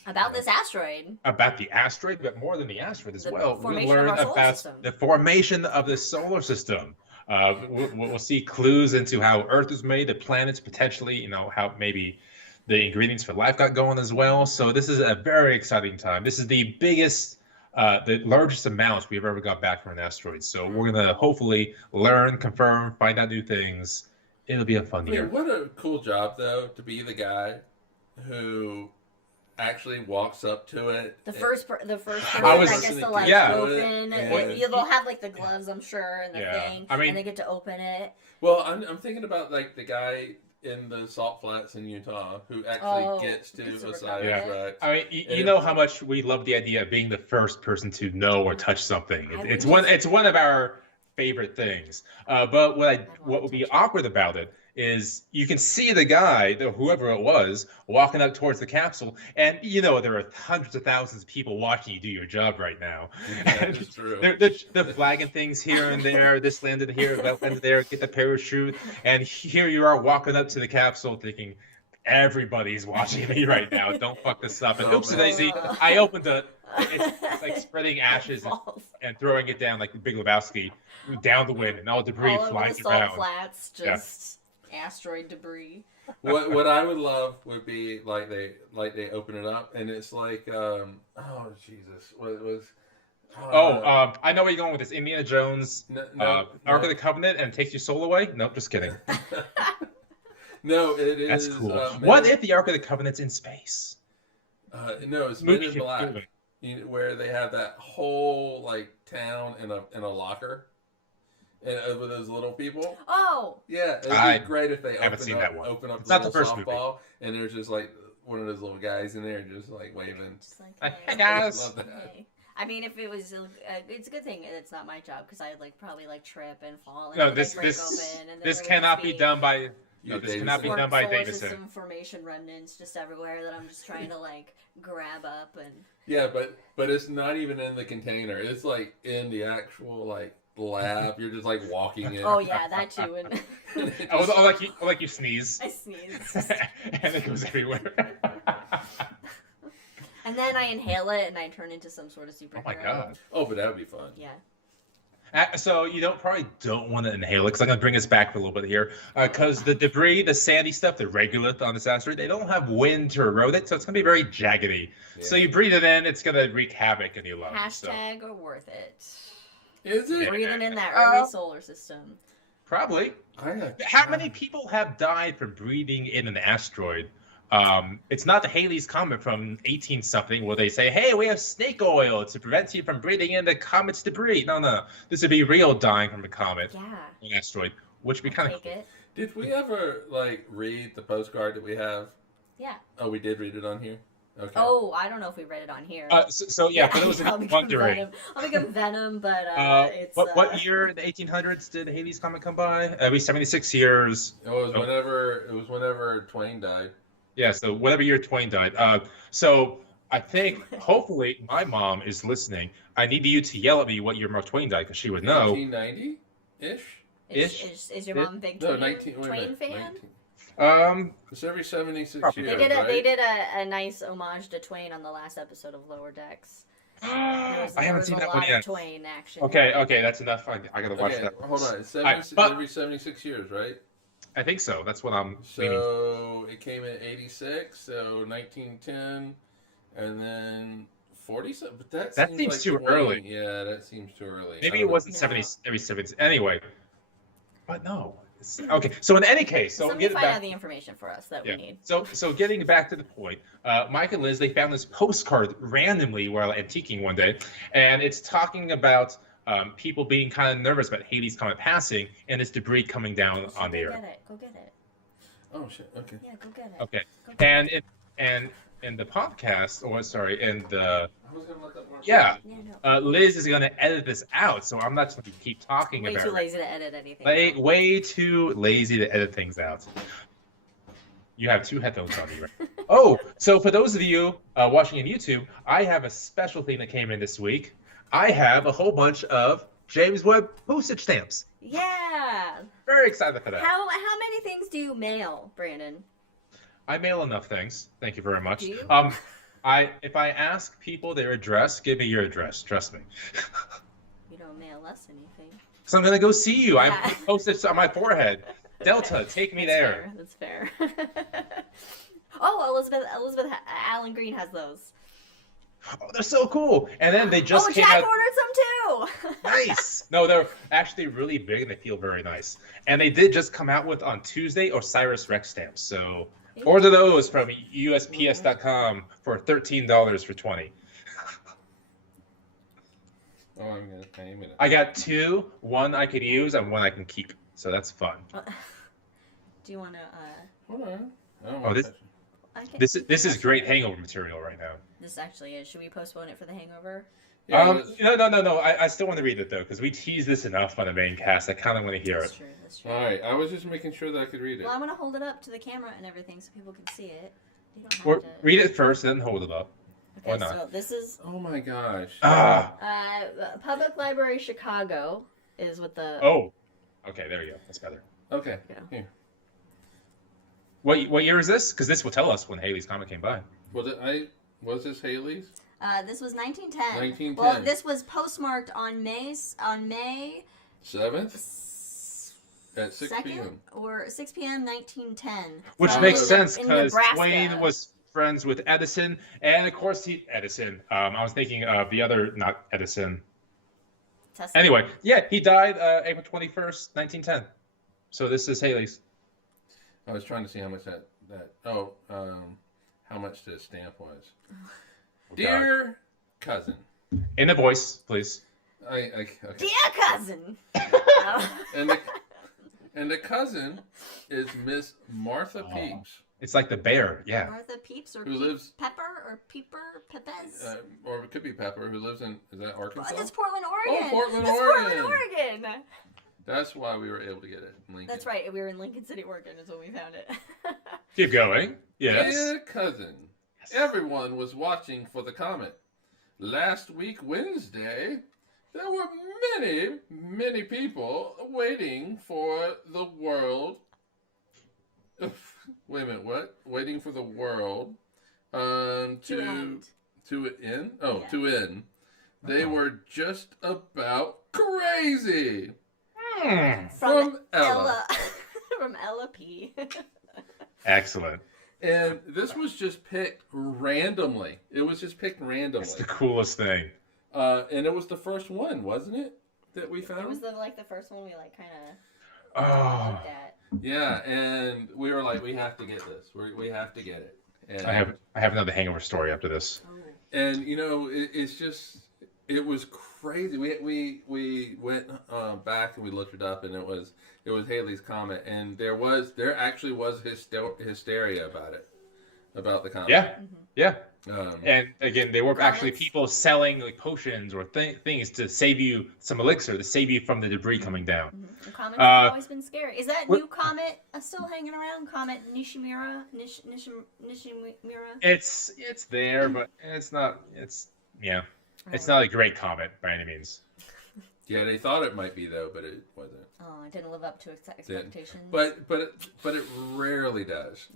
About this asteroid. About the asteroid, but more than the asteroid as The well. We'll formation of learn our solar about system. the formation of the solar system. We'll see clues into how Earth was made, the planets potentially, how maybe the ingredients for life got going as well. So this is a very exciting time. This is the biggest, the largest amount we've ever got back from an asteroid. So we're gonna hopefully learn, confirm, find out new things. It'll be a fun I year. mean, what a cool job though to be the guy who actually walks up to it. The first person I was- that gets to like yeah. open. Yeah. They'll have like the gloves, I'm sure, and the Yeah. thing, I mean- and they get to open it. Well, I'm thinking about like the guy in the salt flats in Utah who actually gets to gets to Osiris recover Rex. I mean, you know how much we love the idea of being the first person to know or touch something. I It's would it's one of our favorite things. But what would be awkward about it is you can see the guy, whoever it was, walking up towards the capsule, and there are hundreds of thousands of people watching you do your job right now. That is true. They're flagging things here and there. This landed here, that landed there. Get the parachute, and here you are walking up to the capsule, thinking, everybody's watching me right now. Don't fuck this up. And Oh, oops, man. daisy, I opened it. It's like spreading ashes and throwing it down like the Big Lebowski down the wind, and all debris All over flies the salt around. flats, just asteroid debris. What I would love would be like they open it up and it's like oh Jesus, what it was. I know where you're going with this. Indiana Jones, Ark of the Covenant, and takes your soul away? Nope, just kidding. No, it is. That's cool. What if the Ark of the Covenant's in space? No, it's Men in Black, where they have that whole like town in a locker, and with those little people. Oh, Yeah, it'd be great if they open up It's the not the little first softball, and there's just like one of those little guys in there just like waving. just like Hey guys. Love that. hey. I mean, if it was, it's a good thing it's not my job because I'd probably trip and fall. And No, it would, this break open, and this there would cannot just be done by. You, No, this Davidson. cannot be done by solar Davidson. system formation remnants just everywhere that I'm just trying to grab up and. Yeah, but it's not even in the container. It's like in the actual lab. You're just like walking in. Oh yeah, that too. And Like you sneeze, I sneeze, and it goes everywhere. and then I inhale it, and I turn into some sort of superhero. Oh my god. Oh, but that would be fun. Yeah. So you probably don't want to inhale it because I'm going to bring us back for a little bit here. Because the debris, the sandy stuff, the regolith on this asteroid, they don't have wind to erode it, so it's going to be very jaggedy. Yeah. So you breathe it in, it's going to wreak havoc in your lungs. Hashtag worth it. Is it? Breathing in that early solar system. Probably. How many people have died from breathing in an asteroid? It's not the Halley's Comet from 18 something where they say, hey, we have snake oil to prevent you from breathing in the comet's debris. No. This would be real dying from a comet, Yeah. an asteroid, which would be kind of Take it. Did we ever read the postcard that we have? Yeah. Oh, we did read it on here. Okay. Oh, I don't know if we read it on here. So for those I'll of you become wondering, Venom. I'll become Venom, but it's. what year in the 1800s did Halley's Comet come by? At least 76 years. It was whenever Twain died. Yeah, so whatever year Twain died. So I think, hopefully, my mom is listening. I need you to yell at me what year Mark Twain died, because she would know. 1990-ish? Is your mom a big No, Twain fan? 19. It's every 76 Probably. years, They did a nice homage to Twain on the last episode of Lower Decks. I haven't seen that one There was a lot of yet. Twain action. Okay, that's enough. I gotta watch Okay, that. hold on. It's but- every 76 years, right? I think so. That's what I'm meaning. So it came in 86, so 1910, and then 47. But that seems like too 20. early. Yeah, that seems too early. Maybe I it don't wasn't No. 70, every 70. Anyway, but no. Okay, so in any case, so Somebody get find out back. the information for us that Yeah. we need. So getting back to the point, Mike and Liz, they found this postcard randomly while antiquing one day, and it's talking about people being kind of nervous about Halley's Comet passing and its debris coming down on the Go Earth. get it. Go get it. know. Oh shit. Okay. Yeah, go get it. Okay, Go get and in the podcast, in the I was gonna let that work. yeah, it. Yeah, no. Liz is going to edit this out, so I'm not just going to keep talking Way about too it. lazy to edit anything. Way too lazy to edit things out. You have two headphones on you, right? Oh, so for those of you watching on YouTube, I have a special thing that came in this week. I have a whole bunch of James Webb postage stamps. Yeah. Very excited for that. How many things do you mail, Brandon? I mail enough things. Thank you very much. Do you? If I ask people their address, give me your address. Trust me. You don't mail us anything. So I'm gonna go see you. I Yeah. posted this on my forehead. Delta, take me there. That's fair. Oh, Elizabeth Allen Green has those. Oh, they're so cool. And then they just Oh, came Jack out. ordered some too. Nice. No, they're actually really big and they feel very nice. And they did just come out with on Tuesday Osiris Rex stamps. So order those from USPS.com for $13 for 20. Oh, I'm gonna pay a minute. I got two. One I could use and one I can keep. So that's fun. Do you want to? Hold on. I don't Oh, want this- to touch it. This is great hangover material right now. This actually is. Should we postpone it for the hangover? Yeah, No. I still want to read it though because we teased this enough on the main cast. I kind of want to hear That's it. true. That's true. all right. I was just making sure that I could read it. Well, I want to hold it up to the camera and everything so people can see it. You don't have Or to. read it first, then hold it up. Okay, or not. so this is Oh my gosh. Public Library Chicago is what the. Oh. Okay, there you go. That's better. Okay. Yeah. Here. What year is this? Because this will tell us when Haley's comic came by. Was this Haley's? This was 1910. 1910. Well, this was postmarked on May 7th at 6 2nd p.m. or 6 p.m. 1910. Which So makes in- sense in because Nebraska. Twain was friends with Edison, and of course Edison. I was thinking of the other, not Edison. Tesla. Anyway, yeah, he died April 21st, 1910. So this is Haley's. I was trying to see how much how much the stamp was. Dear cousin, In the voice, please. okay. Dear cousin. Oh. And the cousin is Miss Martha Oh. Peeps, It's like the bear, yeah. Martha Peeps or who lives, Pepper or Peeper Pepez. or it could be Pepper, who lives in, is that Arkansas? That's Portland, Oregon. Portland, That's Oregon. Portland, Oregon. That's why we were able to get it in Lincoln. That's right. We were in Lincoln City, Oregon, is when we found it. Keep going. Yes. Dear cousin, everyone was watching for the comet. Last week, Wednesday, there were many, many people waiting for the world. Wait a minute, what? Waiting for the world To end. to end? Oh, Yeah. to end. They were just about crazy. From Ella. From Ella P. Excellent. And this was just picked randomly. It was just picked randomly. It's the coolest thing. And it was the first one, wasn't it? That we found? It was the first one we kind of Oh, looked at. Yeah, and we were like, we have to get this. We have to get it. And, I have another hangover story after this. Oh. And you know, it's just, it was crazy. We went back and we looked it up, and it was Haley's Comet, and there actually was hysteria about the comet. Yeah, yeah. Um, And again, they were actually Comets. people selling like potions or things to save you some elixir to save you from the debris coming down. The comets have always been scary. Is that what- new comet still hanging around? Comet Nishimura? Nishimura? It's there, but it's not. It's not a great comet by any means. yeah, they thought it might be though, but it wasn't. Oh, it didn't live up to expectations. But it rarely does.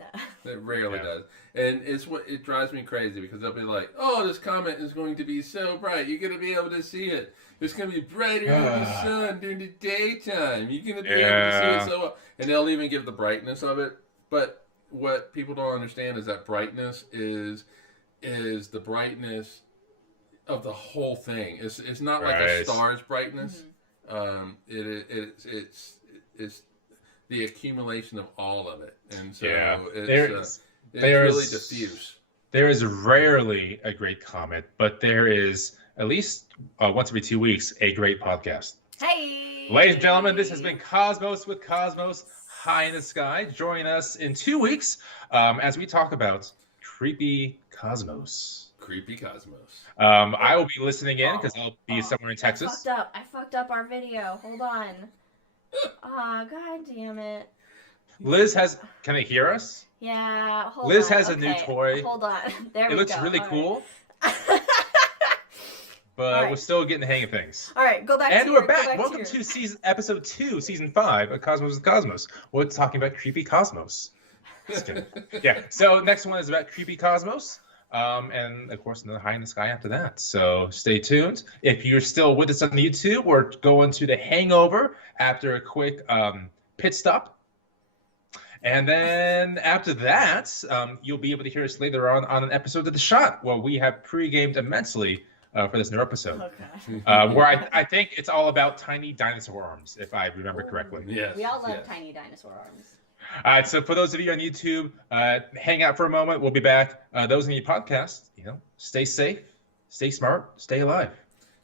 It rarely Yeah. does, and it drives me crazy because they'll be like, "Oh, this comet is going to be so bright. You're going to be able to see it. It's going to be brighter than the sun during the daytime. You're going to be able to see it so well." And they'll even give the brightness of it. But what people don't understand is that brightness is the brightness of the whole thing. It's not like a Right. star's brightness. It's the accumulation of all of it, and so it's really diffuse. There is rarely a great comet, but there is at least once every 2 weeks a great podcast. Hey! Ladies and gentlemen, this has been Cosmos with Cosmos High in the Sky. Join us in 2 weeks as we talk about creepy cosmos. Creepy Cosmos. I will be listening in because I'll be somewhere in Texas. I fucked up our video. Hold on. Ah, god damn it. Liz has. Can they hear us? Yeah, hold Liz on. has a new Okay, toy. Hold on. There we It go. looks really All cool, right. but All right. we're still getting the hang of things. All right, go back And to we're your, back. Go back Welcome to, your... to episode 2, season 5 of Cosmos with Cosmos. We're talking about creepy cosmos. Just kidding. Yeah. So next one is about creepy cosmos. And of course, another high in the sky after that. So stay tuned. If you're still with us on YouTube, or go into the hangover after a quick pit stop. And then after that, you'll be able to hear us later on an episode of The Shot, where we have pre-gamed immensely for this new episode. Where I think it's all about tiny dinosaur arms, if I remember correctly. Yes. We all love tiny dinosaur arms. All right, so for those of you on YouTube, hang out for a moment. We'll be back. Those in the podcast, stay safe, stay smart, stay alive.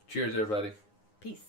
Cheers, everybody. Peace.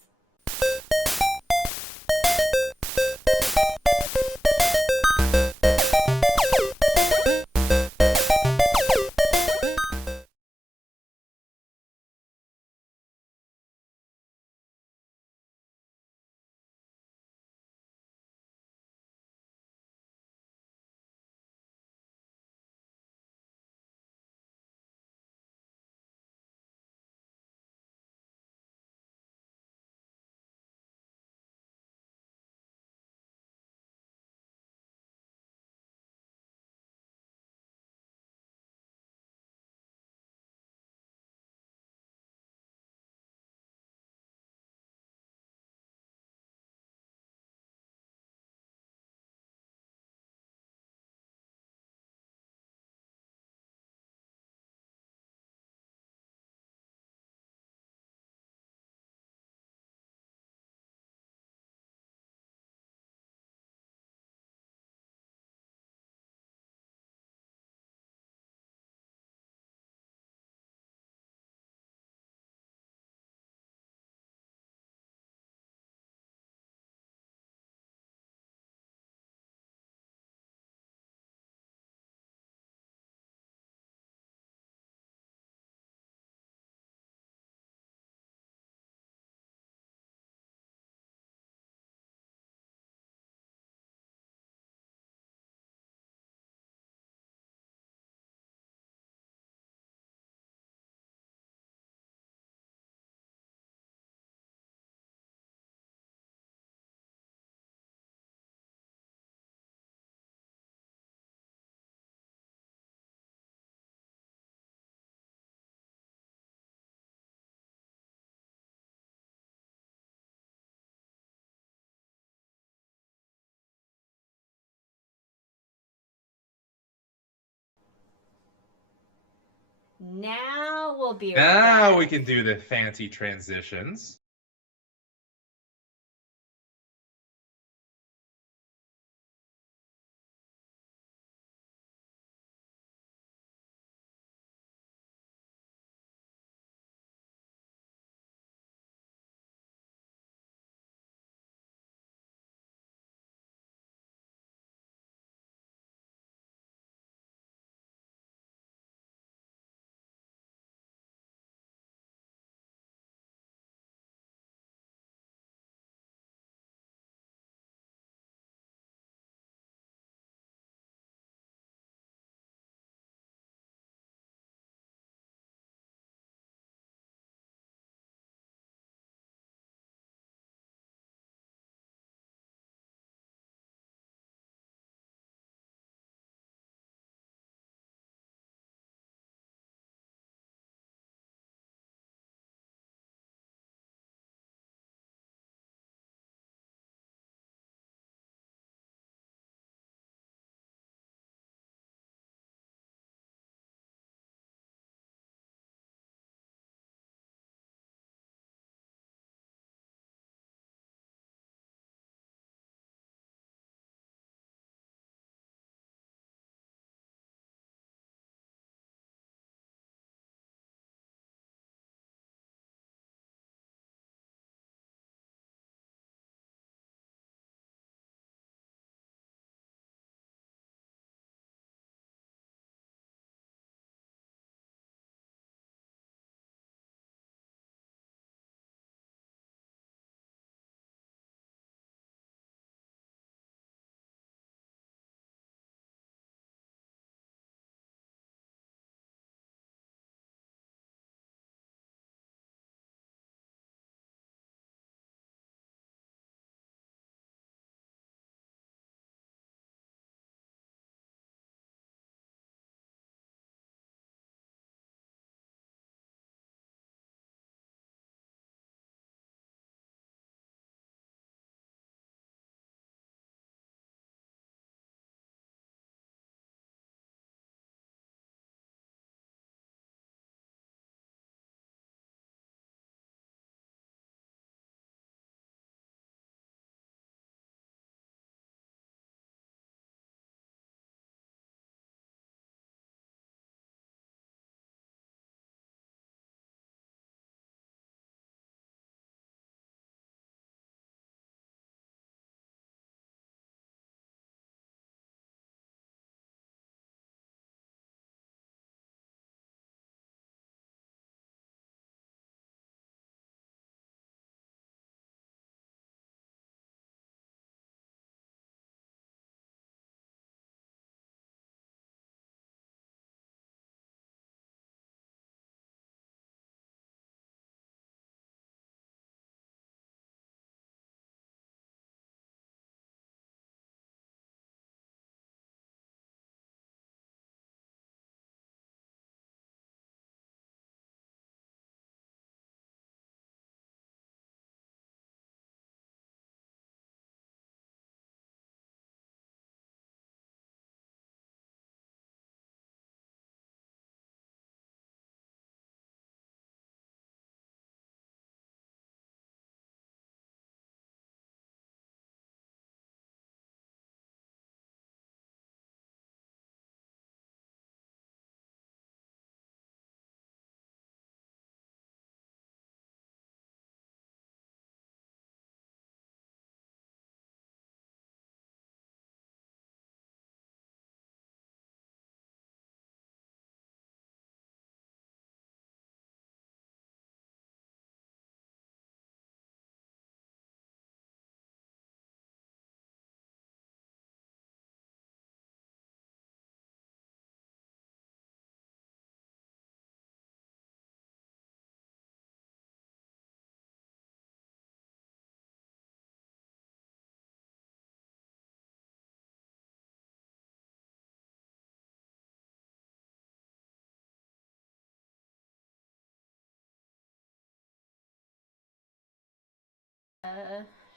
Now we'll be right Now back. we can do the fancy transitions.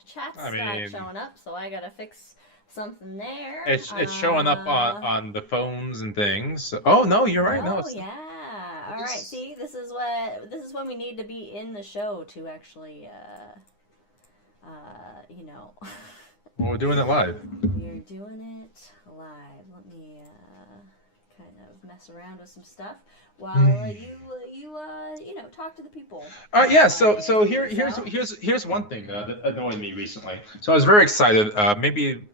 chat's I not mean- showing up, so I gotta fix something there. It's showing up on the phones and things. Oh no, you're right. No, Oh it's, yeah. All right. See, this is when we need to be in the show to actually, you know. well, we're doing it live. We're doing it live. Let me kind of mess around with some stuff while you know, talk to the people. Yeah. So here's one thing that annoyed me recently. So I was very excited. Maybe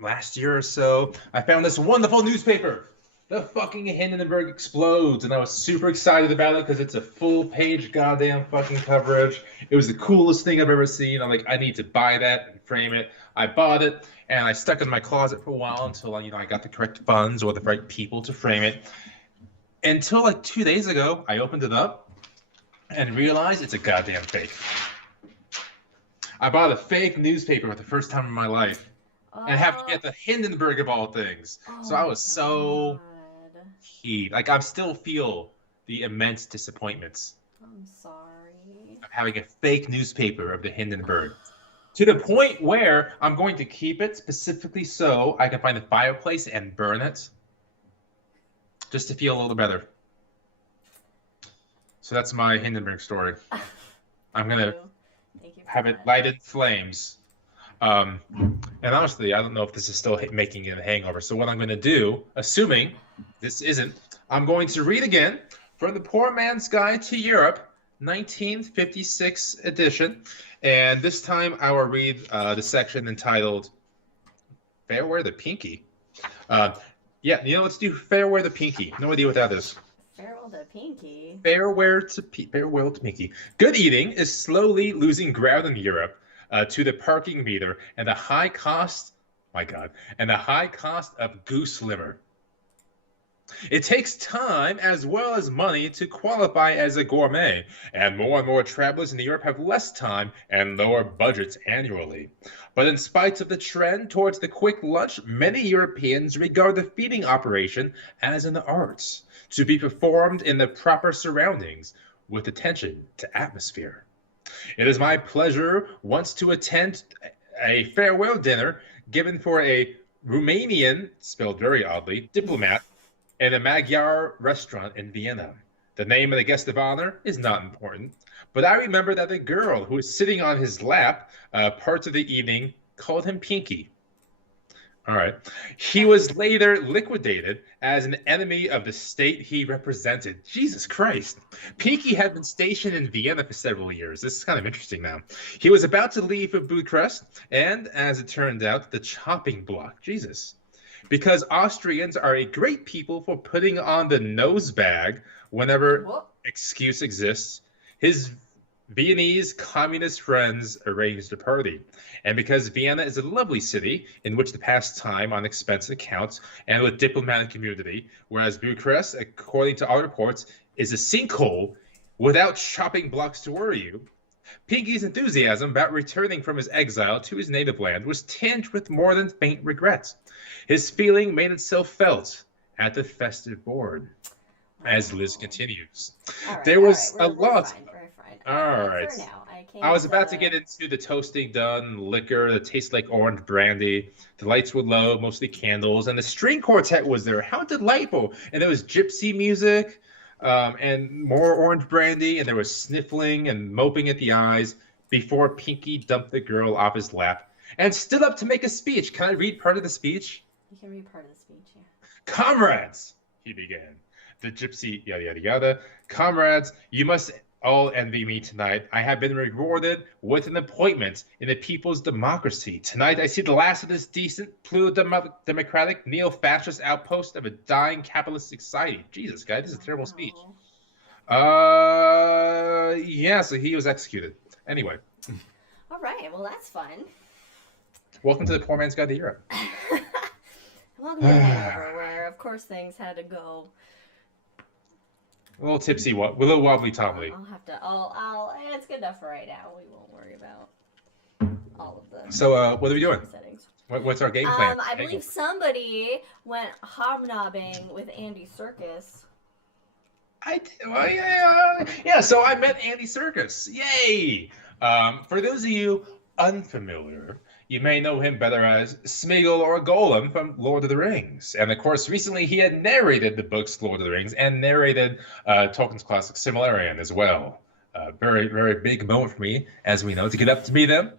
last year or so, I found this wonderful newspaper. The fucking Hindenburg explodes, and I was super excited about it because it's a full page goddamn fucking coverage. It was the coolest thing I've ever seen. I'm like, I need to buy that and frame it. I bought it, and I stuck it in my closet for a while until I got the correct funds or the right people to frame it. Until like 2 days ago, I opened it up and realized it's a goddamn fake. I bought a fake newspaper for the first time in my life. And have to get the Hindenburg of all things. So I was so heat. Like I still feel the immense disappointments I'm sorry. of having a fake newspaper of the Hindenburg. To the point where I'm going to keep it specifically so I can find a fireplace and burn it. Just to feel a little better. So that's my Hindenburg story. I'm gonna Thank you for have it that. light in flames. And honestly, I don't know if this is still making it a hangover. So what I'm going to do, assuming this isn't, I'm going to read again from the Poor Man's Guide to Europe, 1956 edition. And this time I will read the section entitled Fair Wear the Pinky. Yeah, let's do Fair Wear the Pinky. No idea what that is. Farewell to Pinky. Farewell to Pinky. Good eating is slowly losing ground in Europe. To the parking meter and the high cost, and the high cost of goose liver. It takes time as well as money to qualify as a gourmet, and more travelers in Europe have less time and lower budgets annually. But in spite of the trend towards the quick lunch, many Europeans regard the feeding operation as an art, to be performed in the proper surroundings with attention to atmosphere. It is my pleasure once to attend a farewell dinner given for a Romanian, spelled very oddly, diplomat in a Magyar restaurant in Vienna. The name of the guest of honor is not important, but I remember that the girl who was sitting on his lap parts of the evening called him Pinky. All right. He was later liquidated as an enemy of the state he represented. Jesus Christ. Pinky had been stationed in Vienna for several years. This is kind of interesting now. He was about to leave for Bucharest, and as it turned out, the chopping block. Jesus. Because Austrians are a great people for putting on the nose bag whenever excuse exists, his Viennese communist friends arranged a party. And because Vienna is a lovely city in which to pass time on expense accounts and with diplomatic community, whereas Bucharest, according to our reports, is a sinkhole without chopping blocks to worry you, Pinky's enthusiasm about returning from his exile to his native land was tinged with more than faint regret. His feeling made itself felt at the festive board. As Liz continues, there was a lot. All right. For now, I was about to get into the toasting done, liquor that tastes like orange brandy. The lights were low, mostly candles, and the string quartet was there. How delightful! And there was gypsy music, and more orange brandy, and there was sniffling and moping at the eyes before Pinky dumped the girl off his lap and stood up to make a speech. Can I read part of the speech? You can read part of the speech, yeah. Comrades, he began. The gypsy, yada, yada, yada. Comrades, you must all envy me tonight. I have been rewarded with an appointment in the people's democracy. Tonight I see the last of this decent, plutocratic, neo-fascist outpost of a dying capitalist society. Jesus, guys, this is a terrible speech. Yeah, so he was executed. Anyway. All right, well, that's fun. Welcome to the Poor Man's Guide to Europe. Welcome to Hangover, where, of course, things had to go. A little tipsy, a little wobbly tobbly. I'll have to. It's good enough for right now. We won't worry about all of the. So, what are we doing? Settings. What's our game plan? I believe somebody went hobnobbing with Andy Serkis. I did. Well, yeah. So I met Andy Serkis. Yay! For those of you unfamiliar, you may know him better as Smeagol or Golem from Lord of the Rings. And of course, recently he had narrated the books Lord of the Rings and narrated Tolkien's classic Silmarillion as well. Very, very big moment for me, as we know, to get up to meet him.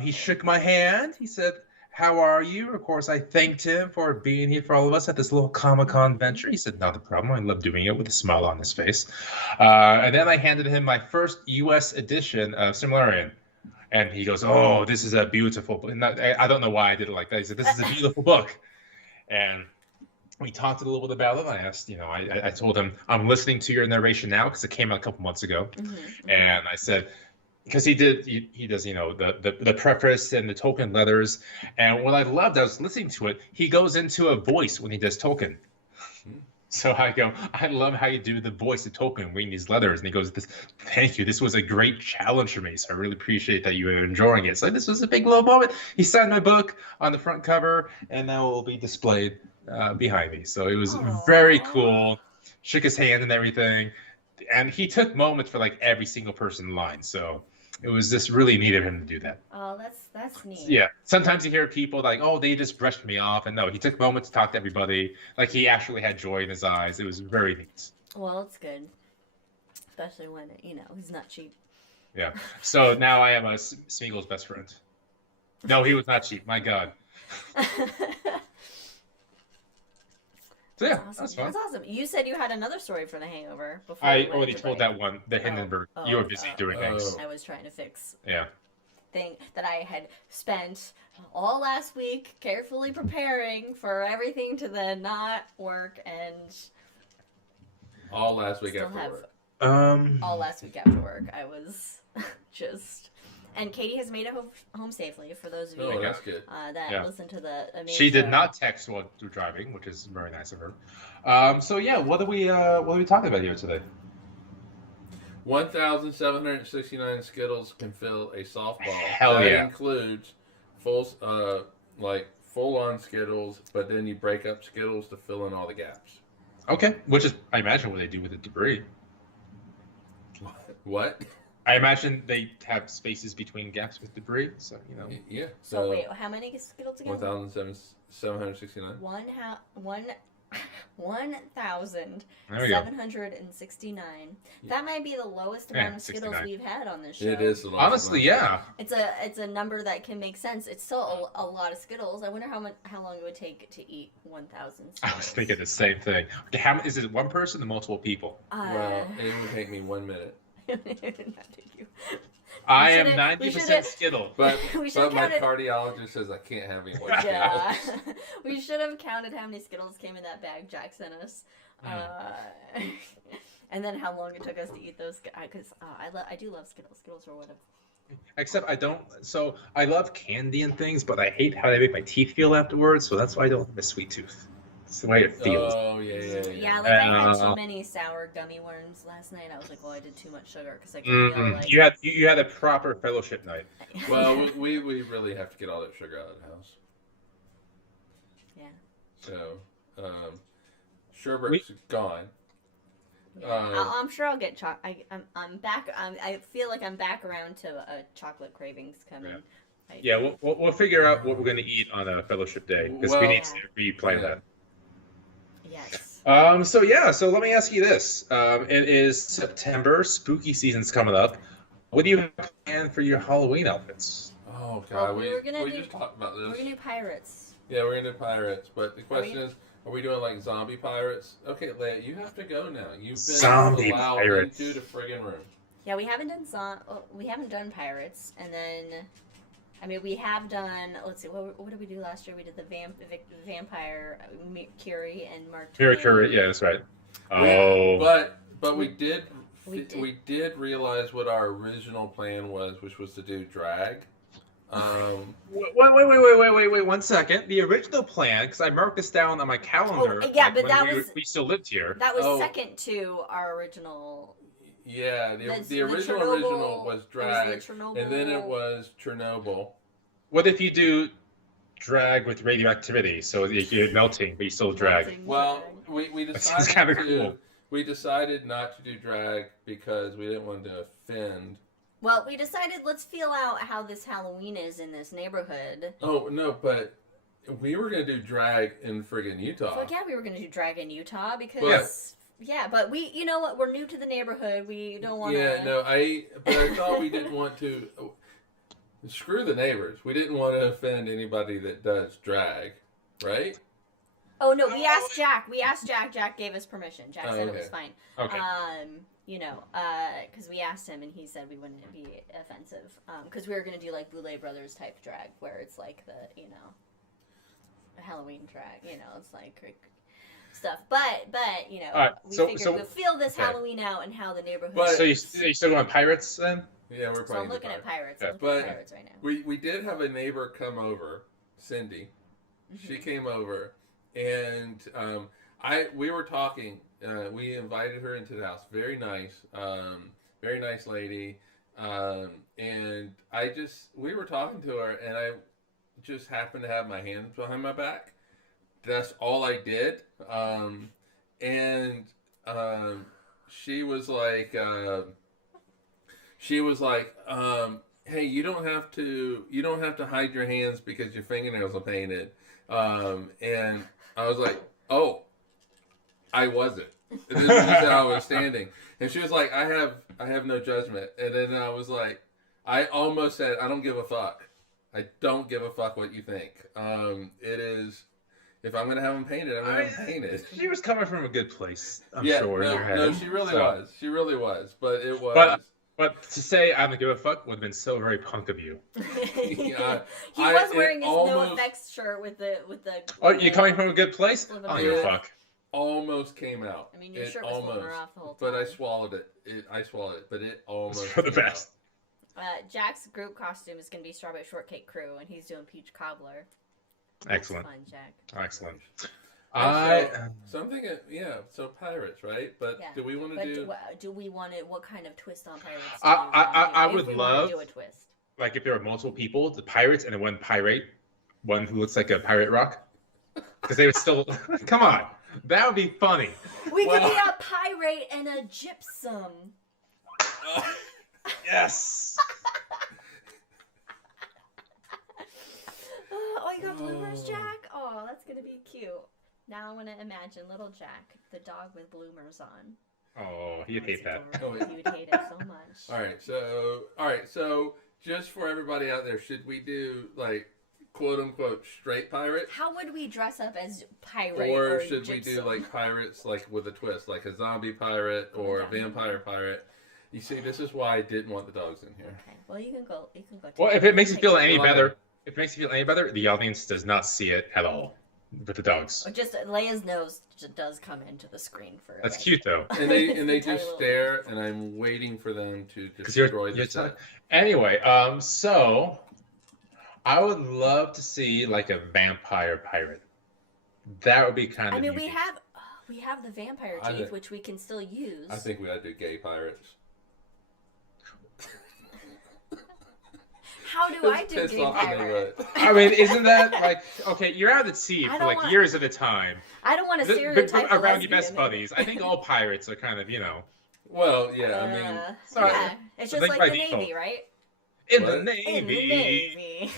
He shook my hand. He said, "How are you?" Of course, I thanked him for being here for all of us at this little Comic-Con venture. He said, "Not a problem. I love doing it," with a smile on his face. And then I handed him my first U.S. edition of Silmarillion. And he goes, "Oh, this is a beautiful book." And I don't know why I did it like that. He said, "This is a beautiful book." And we talked a little bit about it. I asked, I told him, "I'm listening to your narration now," because it came out a couple months ago. And I said, because he does, the preface and the Tolkien letters. And what I loved, I was listening to it, he goes into a voice when he does Tolkien. So I go, "I love how you do the voice of Tolkien reading these letters." And he goes, "Thank you. This was a great challenge for me. So I really appreciate that you are enjoying it." So this was a big little moment. He signed my book on the front cover, and now it will be displayed behind me. So it was very cool. Shook his hand and everything. And he took moments for like every single person in line. So it was just really neat of him to do that. Oh, that's neat. Yeah. Sometimes you hear people like, "Oh, they just brushed me off." And no, he took moments to talk to everybody. Like he actually had joy in his eyes. It was very neat. Well, it's good. Especially when, he's not cheap. Yeah. So now I am a Smeagol's best friend. No, he was not cheap. My God. So yeah, Awesome. that's fun. That's awesome. You said you had another story for The Hangover before I we went already to told break. that one, the Hindenburg. You were busy doing things. I was trying to fix Yeah. thing that I had spent all last week carefully preparing for everything to then not work, and All last week still after have work. all last week after work. I was just. And Katie has made it home safely. For those of you Oh, that's good. that listen to the main She did show. not text while driving, which is very nice of her. So yeah, what are we talking about here today? 1,769 Skittles can fill a softball. Hell that yeah. includes full-on Skittles, but then you break up Skittles to fill in all the gaps. Okay, which is I imagine what they do with the debris. What? I imagine they have spaces between gaps with debris, so Yeah. So wait, how many Skittles again? 1,769. 1,769. That might be the lowest amount of Skittles 69. we've had on this show. It is the lowest honestly, amount. yeah. It's a number that can make sense. It's still a lot of Skittles. I wonder how long it would take to eat 1,000 Skittles. I was thinking the same thing. Okay, how is it one person or multiple people? Well, it would take me 1 minute. Not to you. I am should've- 90% Skittle. But, We should've but my counted- cardiologist says I can't have any more Yeah. Skittles. We should have counted how many Skittles came in that bag Jack sent us. And then how long it took us to eat those. Because I do love Skittles. Skittles are whatever. Except I don't. So I love candy and things, but I hate how they make my teeth feel afterwards. So that's why I don't have a sweet tooth. It's the way it feels. Oh, yeah. Yeah, like I had too many sour gummy worms last night. I was like, well, I did too much sugar because I could feel like. You had a proper fellowship night. Well, we really have to get all that sugar out of the house. Yeah. So, sherbet's gone. Yeah. I'm sure I'll get I'm back. I feel like I'm back around to chocolate cravings coming. Yeah, we'll figure out what we're going to eat on a fellowship day because we need to replay that. Yes. So let me ask you this. It is September. Spooky season's coming up. What do you have planned for your Halloween outfits? Oh, God. Well, we just talked about this. We're going to do pirates. Yeah, we're going to do pirates. But the question is, are we doing like zombie pirates? Okay, Leia, you have to go now. You've been Zombie allowed pirates. into the friggin' room. Yeah, we haven't done pirates, and then, I mean, we have done. Let's see, what did we do last year? We did the vampire Curie and Mark. Curie, yeah, that's right. Oh, but we did realize what our original plan was, which was to do drag. Wait, 1 second. The original plan, because I marked this down on my calendar. Oh, yeah, but we still lived here. That was second to our original. Yeah, the original was drag, and then it was Chernobyl. What if you do drag with radioactivity, so you're melting, but you still drag? Well, we decided kind of cool. We decided not to do drag because we didn't want to offend Well, we decided let's feel out how this Halloween is in this neighborhood. Oh no, but we were gonna do drag in friggin' Utah. Fuck yeah, we were gonna do drag in Utah because but we, you know what, we're new to the neighborhood. We don't want to. Yeah, no, but I thought we didn't want to. Screw the neighbors. We didn't want to offend anybody that does drag, right? Oh no, we asked Jack. Jack gave us permission. Jack said it was fine. Okay. You know, because we asked him and he said we wouldn't be offensive. Because we were gonna do like Boulay Brothers type drag, where it's like the, you know, Halloween drag. You know, it's like stuff. But you know, Alright, we so- figured we'll feel this okay. Halloween out and how the neighborhood. But- So you still going pirates then? Yeah, we're So probably. I'm looking at pirates. Yeah. I'm looking But- at pirates right now. We did have a neighbor come over, Cindy. She came over, and we were talking. We invited her into the house. Very nice lady. And we were talking to her, and I just happened to have my hands behind my back. That's all I did. She was like, hey, you don't have to hide your hands because your fingernails are painted. And I was like, oh, I wasn't. This is how I was standing. And she was like, I have no judgment. And then I was like, I almost said, I don't give a fuck. I don't give a fuck what you think. It is, if I'm going to have them painted, I'm going to have them painted. She was coming from a good place, I'm sure. in her head. No, she really was. She really was. But it was. But to say I don't give a fuck would have been so very punk of you. Yeah, he was wearing his almost- no effects shirt with the. Oh, you're coming from a good place? I don't give a Yeah. fuck. almost came out. I mean, your It shirt was holding her off the whole time. But I swallowed it. I swallowed it, but it almost For the came best. Jack's group costume is going to be Strawberry Shortcake Crew, and he's doing Peach Cobbler. Excellent. That's fun, Jack. Excellent. Something, so pirates, right? But Yeah. do we want to But do... do we want it? What kind of twist on pirates? I If would we wanna love- do a twist. Like if there were multiple people, the pirates and then one pirate, one who looks like a pirate rock. Because they would still... Come on. That would be funny. We could Well- be a pirate and a gypsum. Yes. Oh, you got bloomers, Jack? Oh, that's going to be cute. Now I want to imagine little Jack, the dog with bloomers on. Oh, you'd hate that. Adorable. You would hate it so much. All right, so just for everybody out there, should we do, like, quote-unquote straight pirate? How would we dress up as pirate Or or should we do, gypsum? like, pirates, like, with a twist, like a zombie pirate or a vampire pirate? You see, this is why I didn't want the dogs in here. Okay. Well, you can go. Well, if it makes you take feel it. any Love better, it. if it makes you feel any better, the audience does not see it at all with the dogs. Or just Leia's nose does come into the screen for. That's like- cute though. And they Tiny just little- stare, and I'm waiting for them to 'Cause you're- destroy the you're set. Anyway, so I would love to see like a vampire pirate. That would be kind of. I mean, we unique. have the vampire I teeth, think- which we can still use. I think we ought to do gay pirates. How do I do Piss gay off the pirate? neighborhood. I mean, isn't that like okay? You're out at sea I for don't like want- years at a time. I don't want to But stereotype a around your lesbian. best buddies. I think all pirates are kind of Well, yeah, I mean, sorry. yeah, it's I just think like by the default. Navy, right? in What? the Navy. In the Navy.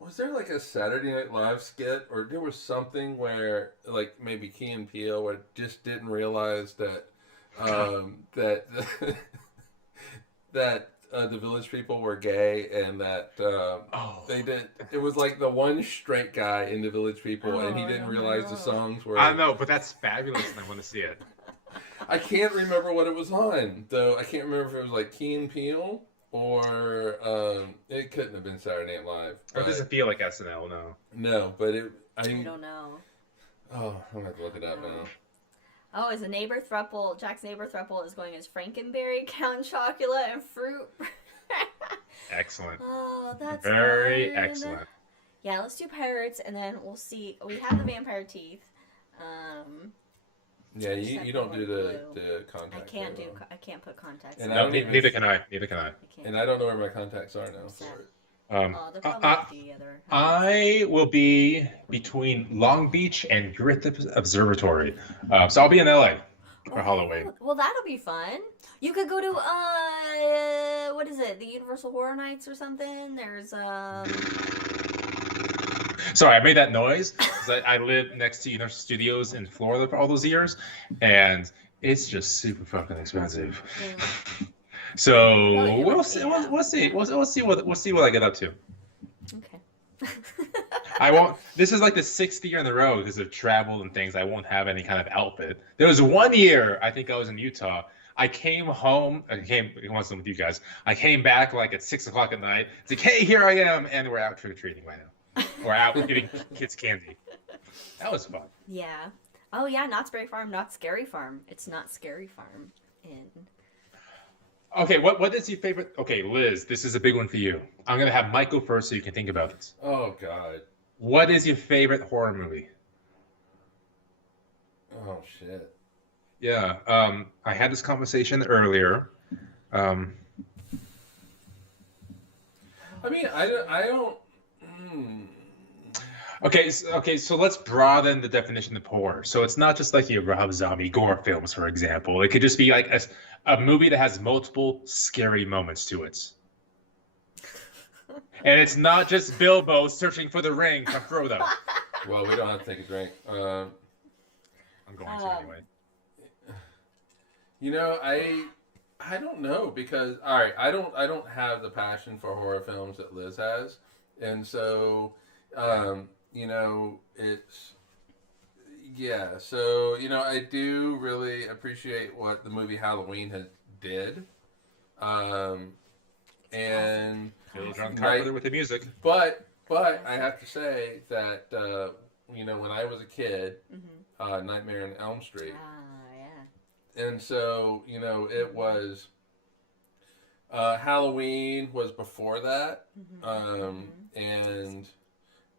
was there like a Saturday Night Live skit, or there was something where like maybe Key and Peele where just didn't realize that that the Village People were gay, and that they did. It was like the one straight guy in the Village People, and he Oh, didn't no, realize no. the songs were. I know, but that's fabulous, and I want to see it. I can't remember what it was on, though. I can't remember if it was like Key and Peele or it couldn't have been Saturday Night Live. Or it but- doesn't feel like SNL, no. No, but I don't know. Oh, I'm gonna have to look it up now. Oh, is a neighbor thruple? Jack's neighbor thruple is going as Frankenberry, Count Chocula, and Fruit. Excellent. Oh, that's Very fun. excellent. Yeah, let's do pirates, and then we'll see. We have the vampire teeth. Yeah, Except you don't for do blue. the contact. I can't put contacts. And in. I No, don't even- neither can I. Neither can I. I can't. And I don't know where my contacts are now for it. They're probably at the other. I will be between Long Beach and Griffith Observatory. So I'll be in LA for Halloween. Well, that'll be fun. You could go to what is it? The Universal Horror Nights or something. There's Sorry, I made that noise because I lived next to Universal Studios in Florida for all those years, and it's just super fucking expensive. So we'll see. We'll see. We'll see what I get up to. Okay. I won't. This is like the 6th year in a row because of travel and things. I won't have any kind of outfit. There was one year I think I was in Utah. I came home. It wasn't with you guys. I came back like at 6 o'clock at night. It's like, hey, here I am, and we're out trick or treating right now. We're out giving kids candy. That was fun. Yeah. Oh yeah, Not Scary Farm, Not Scary Farm. It's Not Scary Farm in. Okay, what is your favorite? Okay, Liz, this is a big one for you. I'm gonna have Mike go first so you can think about this. Oh God. What is your favorite horror movie? Oh shit. Yeah, I had this conversation earlier. I mean, I don't. Okay, so let's broaden the definition of horror. So it's not just like your Rob Zombie gore films, for example. It could just be like a movie that has multiple scary moments to it. And it's not just Bilbo searching for the ring from Frodo. Well, we don't have to take a drink. I'm going to anyway. You know, I don't know because all right, I don't have the passion for horror films that Liz has, and so you know it's yeah. So you know, I do really appreciate what the movie Halloween did, and John Carpenter with the music. But I have to say that you know when I was a kid, Nightmare on Elm Street. And so, you know, it was Halloween was before that,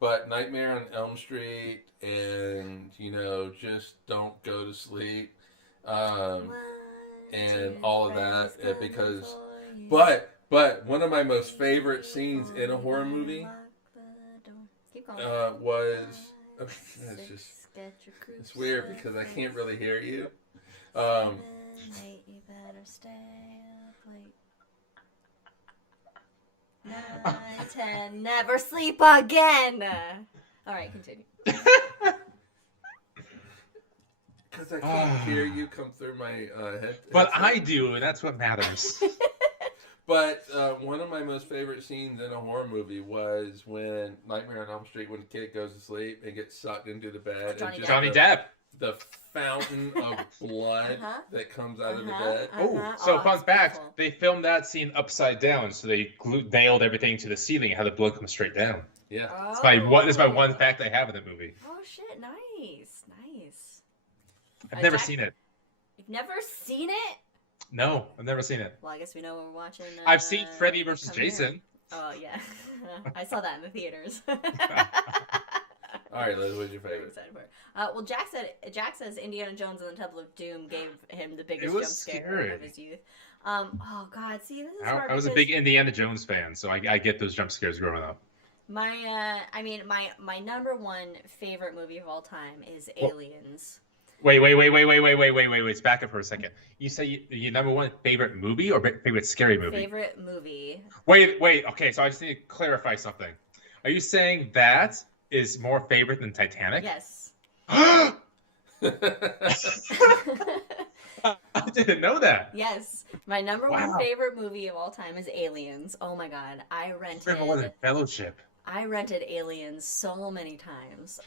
but Nightmare on Elm Street and you know just Don't Go to Sleep, and all of that because, but one of my most favorite scenes in a horror movie was it's weird because I can't really hear you. Mate, you better stay up late. 9, 10, never sleep again. All right, continue. Because I can't hear you come through my head. But I do, and that's what matters. But one of my most favorite scenes in a horror movie was when Nightmare on Elm Street, when the kid goes to sleep and gets sucked into the bed. Johnny Depp. The fountain of blood that comes out of the bed. So fun fact, they filmed that scene upside down, so they nailed everything to the ceiling and had the blood come straight down. Yeah. That's my one fact I have in the movie. Oh shit, nice. I've never seen it. You've never seen it? No, I've never seen it. Well, I guess we know what we're watching. I've seen Freddy vs. Jason. Here. Oh yeah, I saw that in the theaters. All right, Liz, what's your favorite? Well, Jack says Indiana Jones and the Temple of Doom gave him the biggest jump scare scary. of his youth. Oh God, see, this is hard. I was a big Indiana Jones fan, so I get those jump scares growing up. My number one favorite movie of all time is Aliens. Wait. Let's back up for a second. You say your number one favorite movie or favorite scary movie? Favorite movie. Wait. Okay, so I just need to clarify something. Are you saying that is more favorite than Titanic? Yes. I didn't know that. Yes. My number one favorite movie of all time is Aliens. Oh my God. I rented Fellowship. I rented Aliens so many times.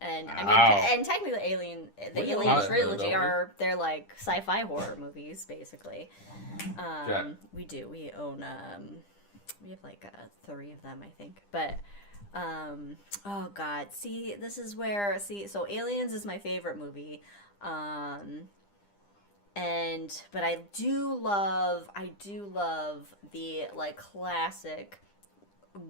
And I mean, and technically, Alien trilogy they're like sci-fi horror movies, basically. We do. We own. We have like 3 of them, I think. But, oh God, see, this is where so Aliens is my favorite movie, but I do love the like classic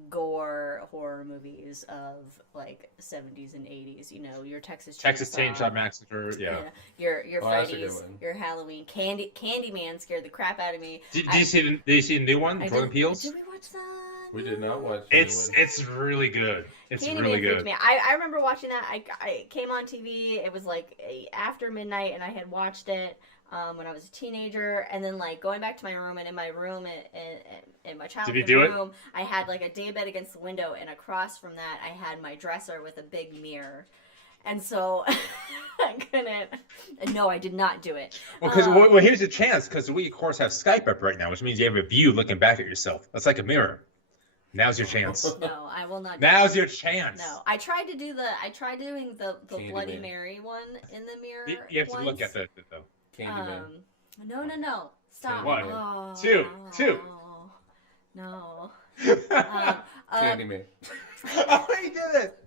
gore horror movies of like 70s and 80s, you know, your Texas Chainsaw Massacre, yeah. Your Freddy's, your Halloween, Candyman scared the crap out of me. Did you see the new one, Jordan Peele's? Did we watch that? We did not watch It's anyone. it's really good. It's Candyman really freaked good. me out. I remember watching that. I came on TV. It was like after midnight, and I had watched it when I was a teenager. And then like going back to my room, and in my room in my Did you childhood do it? room, I had like a daybed against the window, and across from that, I had my dresser with a big mirror. And so I couldn't. No, I did not do it. Well, because here's the chance, because we of course have Skype up right now, which means you have a view looking back at yourself. That's like a mirror. Now's your chance. No, I will not. Now's your chance. No, I tried doing the Candyman. Bloody Mary one in the mirror. You have to once. look at that though. Candyman. No. Stop. What? Oh, Two. No. Candyman. Oh, he did it.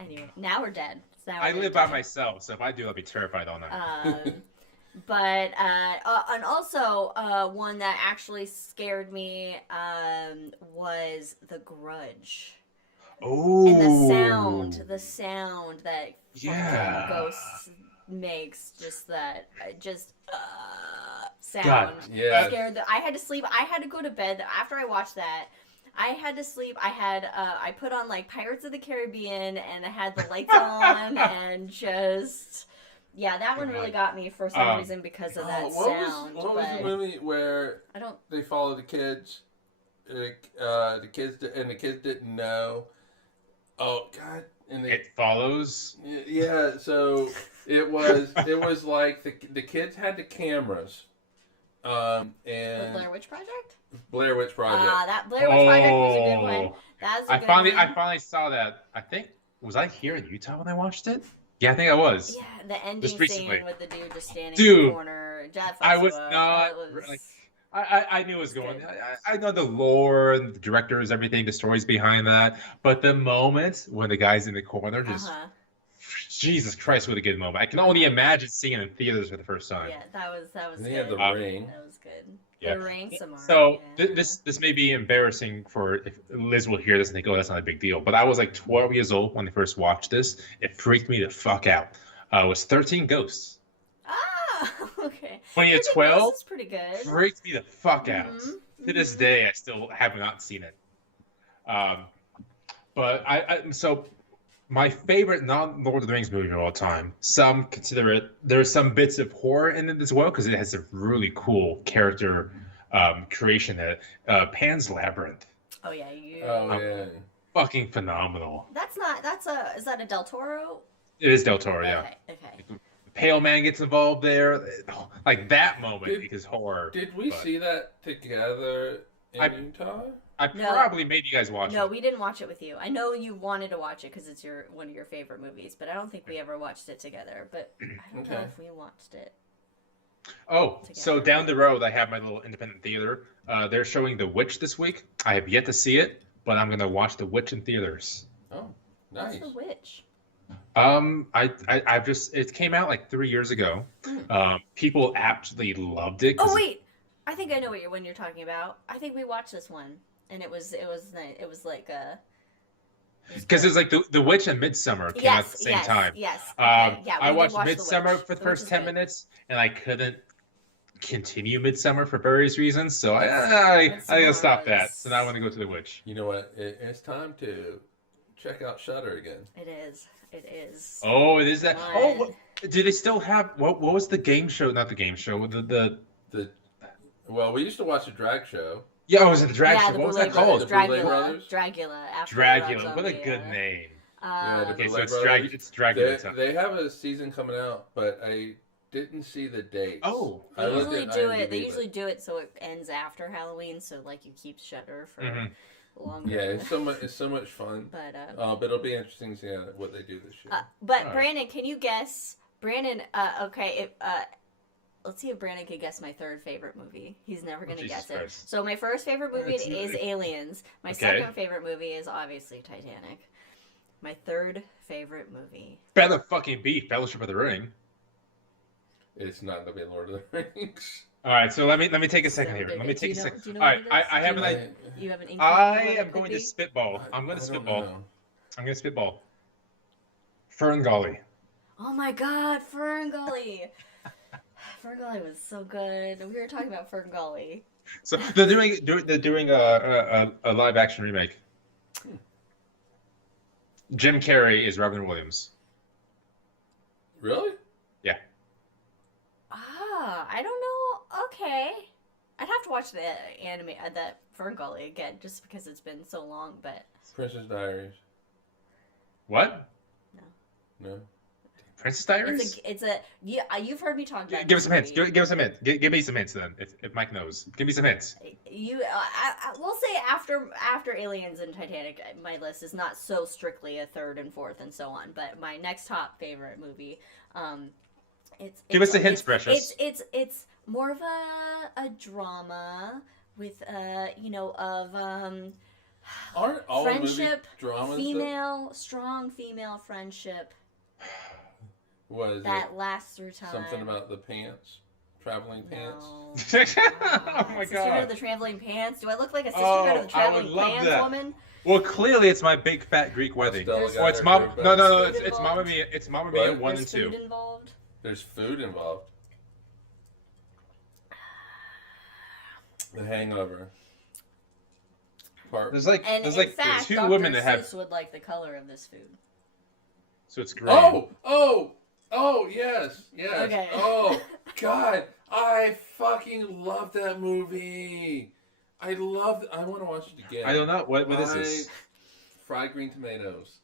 Anyway, now we're dead. So now I we're live dead. by myself, so if I do, I'll be terrified all night. But and also one that actually scared me was The Grudge. Oh. And the sound that Yeah. Ghosts makes, just sound. God, yeah. Scared that I had to sleep. I had to go to bed after I watched that. I had to sleep. I put on like Pirates of the Caribbean, and I had the lights on, and just that one really got me for some reason because of that sound. What was the movie where I don't. they follow the kids? The kids didn't know. Oh God! And It follows. yeah, so it was like the kids had the cameras, The and Blair Witch Project. Blair Witch Project. That Blair Witch Project was a good one. That was a I good finally one. I finally saw that. I think was I here in Utah when I watched it? Yeah, I think I was. Yeah, the ending Just recently. scene with the dude just standing in Dude, the corner. That I fucks was you up. not That was- like I knew it was going. I know the lore and the directors, everything, the stories behind that. But the moment when the guy's in the corner, just Jesus Christ, what a good moment! I can only imagine seeing it in theaters for the first time. Yeah, that was And they good. had the ring. That was good. Yeah. The ring, Samara. So yeah. this may be embarrassing for if Liz will hear this and think, oh, that's not a big deal. But I was like 12 years old when I first watched this. It freaked me the fuck out. It was 13 Ghosts. Ah, okay. When you're 13 12, Ghosts is pretty good. freaked me the fuck out. Mhm, To this mhm. day, I still have not seen it. But so my favorite non-Lord of the Rings movie of all time. Some consider it. There's some bits of horror in it as well because it has a really cool character creation. That Pan's Labyrinth, Oh yeah, you. Oh yeah. fucking phenomenal. That's not. Is that a Del Toro? It is Del Toro, yeah. Okay. The Pale Man gets involved there, like that moment because horror. Did we but see that together in Utah? I No. probably made you guys watch No, it. we didn't watch it with you. I know you wanted to watch it because it's one of your favorite movies, but I don't think we ever watched it together. But I don't know Okay. if we watched it. Oh, so Together. down the road, I have my little independent theater. They're showing The Witch this week. I have yet to see it, but I'm gonna watch The Witch in theaters. Oh, What's nice. the witch? I've just it came out like 3 years ago. People absolutely loved it. Oh wait, I think I know when you're talking about. I think we watched this one, and it was like a. Because it's like the Witch and Midsummer came out at the same time. Yes. Okay. Yeah, we I did watched watch The Midsummer Witch. for the The Witch first is 10 good. minutes, and I couldn't continue Midsummer for various reasons. So I gotta stop that. was- So now I want to go to The Witch. You know what? It's time to check out Shudder again. It is. It is. Oh, it is that. Oh, What? do they still have what was the game show? Not the game show. Well, we used to watch a drag show. Yeah, it was the drag Yeah, show. the What was Bootleg that called? The Dragula. Bootleg Brothers? Dragula. After Dragula. Rob What a Zombie, good yeah. name. the Okay, so Bootleg it's Brothers. It's Dragula time. They have a season coming out, but I didn't see the dates. Oh. I They looked usually at do IMDb, it. They but- usually do it so it ends after Halloween, so like you keep Shudder for Mhm. longer. Yeah, it's so much fun. But But it'll be interesting to see what they do this year. but Alright. Brandon, can you guess? Brandon, okay, if let's see if Brandon can guess my third favorite movie. He's never gonna Jesus guess it. Christ. So my first favorite movie It's- is Aliens. My Okay. second favorite movie is obviously Titanic. My third favorite movie. Better fucking beat Fellowship of the Ring. It's not gonna be Lord of the Rings. All right, so let me take a second So here. did Let me it- take a do you know- second. do you know All right, what it is? I have Do an you know idea. what- You have an inkling I of what it am could going to be? spitball. I'm going to I don't spitball. know. I'm going to spitball. Ferngully. Oh my God, Ferngully! Ferngully was so good. We were talking about Ferngully. So they're doing a live action remake. Jim Carrey is Robin Williams. Really? Yeah. I don't know. Okay. I'd have to watch the anime, that Ferngully again, just because it's been so long. But Princess Diaries. What? No. Princess Diaries? yeah. You've heard me talk about. Give us this some hints. movie. Give us some hints. Give me some hints then, if Mike knows. Give me some hints. We'll say after Aliens and Titanic, my list is not so strictly a third and fourth and so on. But my next top favorite movie, Give us the hints, Precious. It's more of a drama with Aren't all friendship, movie dramas strong female friendship was that lasts through time. something about the pants, traveling pants? No. Oh my Sisterhood god. of the Traveling Pants. Do I look like a Oh, Sisterhood of the I would Traveling love Pants that. woman? Well, clearly it's my big fat Greek wedding. Stella There's- got Oh, it's her Mom. group No, back. no, no. Food It's Mama involved? Mia. It's Mama Mia What? 1 There's and 2. food involved. There's food involved. The Hangover. Part. There's like And there's in like fact, two Dr. women that have. Seuss would like the color of this food. So it's green. Oh, yes. Okay. Oh, God. I fucking love that movie. I want to watch it again. I don't know what is this? Fried green tomatoes.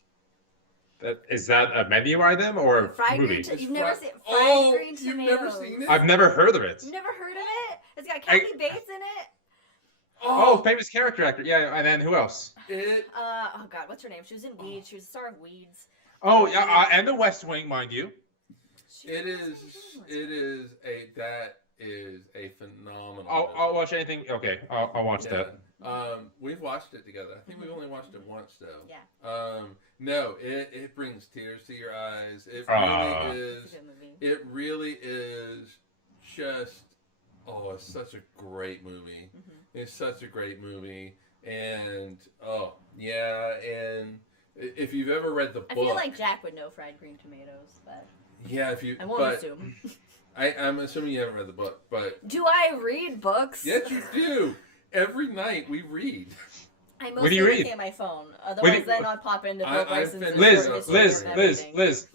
Is that a menu item or a Fried movie? green. It's You've never fried- seen fried Oh, green you've tomatoes. never seen it? I've never heard of it. You've never heard of it? It's got Kathy Bates in it. Oh, famous character actor. Yeah, and then who else? It. Oh God, what's her name? She was in Weeds. She was the star of Weeds. Oh, yeah, and The West Wing, mind you. It is a phenomenal. I'll watch anything. Okay, I'll watch that. We've watched it together. I think we've only watched it once though. Yeah. No, it brings tears to your eyes. It Ah. really It's is. a good movie. It really is just. Oh, it's such a great movie. Mm-hmm. It's such a great movie, and oh yeah, and if you've ever read the book, I feel like Jack would know fried green tomatoes, but yeah, if you, I won't but assume. I'm assuming you haven't read the book, but Do I read books? yes, you do. Every night we read. I What do mostly you look read? at my phone. What do Otherwise, you- then I'll pop into Bill I've Bryson's finished short Liz, history Liz, of Liz,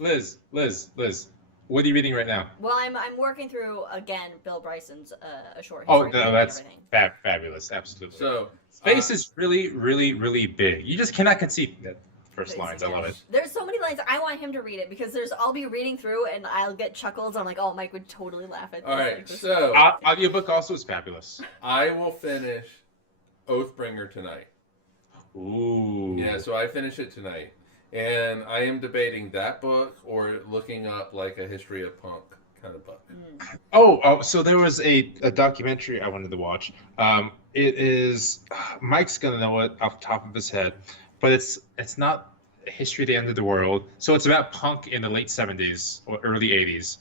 everything. Liz. What are you reading right now? Well, I'm working through again Bill Bryson's a short Oh, history. no, of that's everything. fabulous. Absolutely. So Space is really, really, really big. You just cannot conceive that first But lines. I love it. There's so many lines. I want him to read it because I'll be reading through and I'll get chuckles. I'm like, oh, Mike would totally laugh at this. all right, Like, this- so Audiobook also is fabulous. I will finish Oathbringer tonight. Ooh. Yeah, so I finish it tonight, and I am debating that book or looking up like a history of punk kind of book. Oh, so there was a documentary I wanted to watch. It is Mike's gonna know it off the top of his head, but it's not history of the end of the world. So it's about punk in the late '70s or early '80s.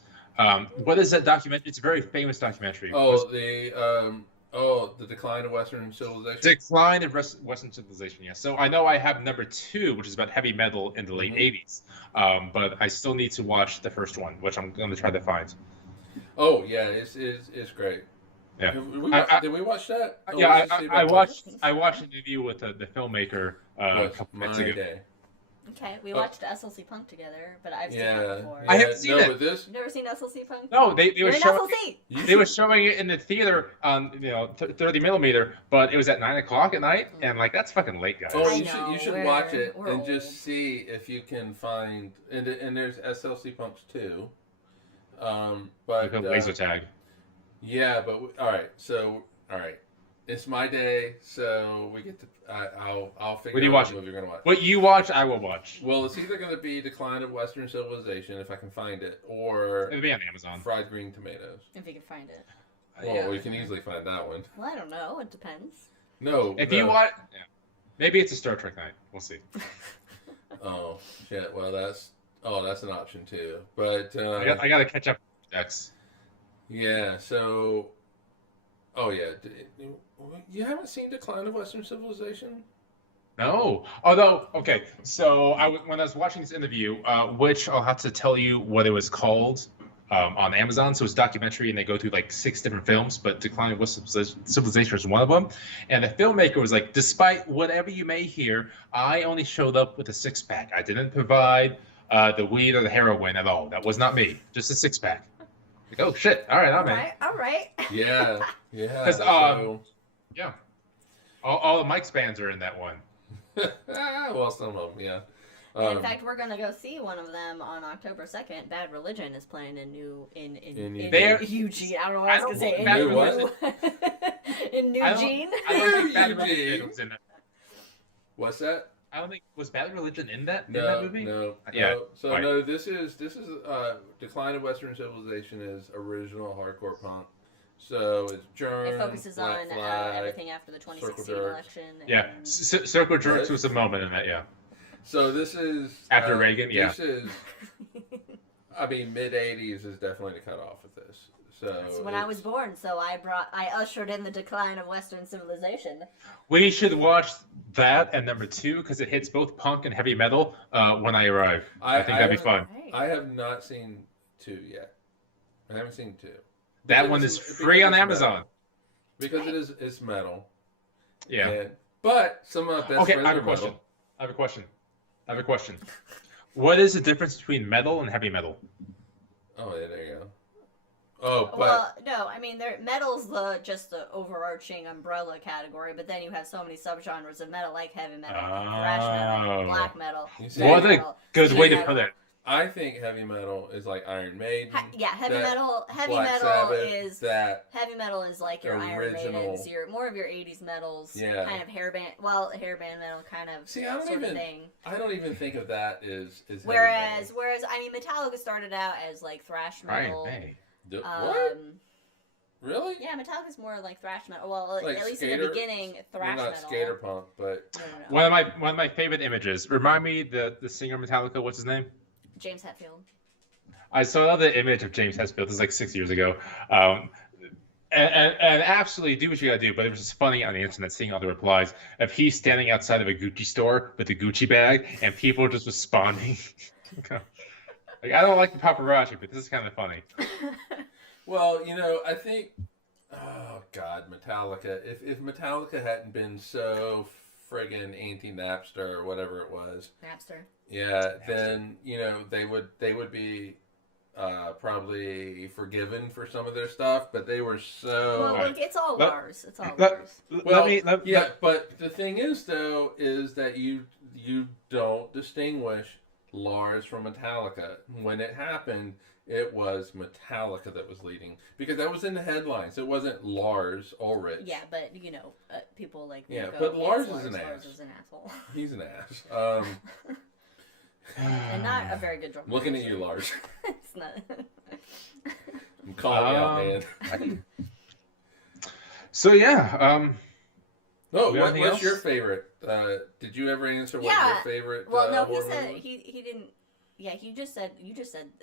What is that documentary? It's a very famous documentary. The decline of Western civilization. Decline of Western civilization. Yeah. So I know I have number 2, which is about heavy metal in the late '80s. But I still need to watch the first one, which I'm going to try to find. Oh yeah, it's great. Yeah. Did we watch that? Oh, Yeah, let's see if I watched an interview with the filmmaker a What's couple my minutes ago. day? Okay, we watched SLC Punk together, but I've seen Yeah, it before. I haven't seen no, it. But this, You've never seen SLC Punk? No, they You're were in showing SLC. they were showing it in the theater on 30 millimeter, but it was at 9 o'clock at night, and like that's fucking late, guys. oh, I you know, should we're- watch it we're and old. just see if you can find and there's SLC Punks too. But Laser tag. yeah, but all right. It's my day, so we get to. I'll figure What do you out watch? what movie you're gonna watch. What you watch, I will watch. Well, it's either gonna be Decline of Western Civilization if I can find it, or It'll be on Amazon. Fried Green Tomatoes. If you can find it. Well, Yeah. we can easily find that one. Well, I don't know. It depends. No, If you watch, yeah. Maybe it's a Star Trek night. We'll see. Oh shit! Well, that's an option too. But I got to catch up. That's yeah. So, oh yeah. You haven't seen Decline of Western Civilization? no. Although, okay. So when I was watching this interview, which I'll have to tell you what it was called. on Amazon. So it's a documentary, and they go through like 6 different films, but Decline of Western Civilization is one of them. And the filmmaker was like, despite whatever you may hear, I only showed up with a 6-pack. I didn't provide the weed or the heroin at all. That was not me. Just a 6-pack. Like, oh shit! All right, I'm in. All right. Yeah. Because So, yeah, all the Mike's bands are in that one. well, some of them, yeah. In fact, we're gonna go see one of them on October 2nd. Bad Religion is playing in Eugene. I don't know what I was gonna say. Bad In Eugene. I don't think Bad Religion was in that. What's that? I don't think was Bad Religion in that movie. No. Yeah. So no, this is Decline of Western Civilization is original hardcore punk. So it's Germ. It focuses Black on Flag, everything after the 2016 Circle Jerks. election. Yeah, Circle Jerks was a moment in that. Yeah. So this is After Reagan, yeah. This is, I mean, mid '80s is definitely the cutoff with this. So That's when I was born, so I ushered in the decline of Western civilization. We should watch that and number 2 because it hits both punk and heavy metal when I arrive. I think that'd be fun. Right. I have not seen 2 yet. I haven't seen 2. That one is free on Amazon. Because it's metal. Yeah. But some of my best Okay, friends I have are a question. metal. I have a question. What is the difference between metal and heavy metal? Oh, yeah, there you go. Oh, but Well, no, I mean, metal's just the overarching umbrella category, but then you have so many subgenres of metal, like heavy metal, thrash metal, black metal. You see, What a metal, good way to metal. put it. I think heavy metal is like Iron Maiden. Heavy that metal. Heavy Black metal Sabbath, is that heavy metal is like your Iron original- Maidens, more of your '80s metals, Yeah. kind of hairband. Well, hairband metal kind of See, I don't sort even of thing. I don't even think of that as heavy Whereas metal. I mean, Metallica started out as like thrash metal. What? Really? Yeah, Metallica's more like thrash metal. Well, Like at least in skater- the beginning, thrash Not metal. skater punk, but No. One of my favorite images. Remind me the singer of Metallica. What's his name? James Hetfield. I saw the image of James Hetfield. This was like 6 years ago. And absolutely do what you gotta do. But it was just funny on the internet seeing all the replies of he standing outside of a Gucci store with a Gucci bag and people just responding. Like, I don't like the paparazzi, but this is kind of funny. well, I think oh god, Metallica. If Metallica hadn't been so friggin' anti-Napster or whatever it was. Napster. Yeah, then they would be probably forgiven for some of their stuff, but they were so. Well, like, it's all Let- Lars. It's all let- Lars. But the thing is, though, is that you don't distinguish Lars from Metallica. When it happened, it was Metallica that was leading because that was in the headlines. It wasn't Lars Ulrich. Yeah, but people like me Yeah, go, but Lars "Yes, is an Lars ass." is an asshole, He's an ass. and not a very good drummer. Looking at you, Lars. It's not. I'm calling you out, man. So yeah. No, We got anything what's else? your favorite? Did you ever answer what Yeah. your favorite? Well, no, he horror said movie was? he didn't. Yeah, you just said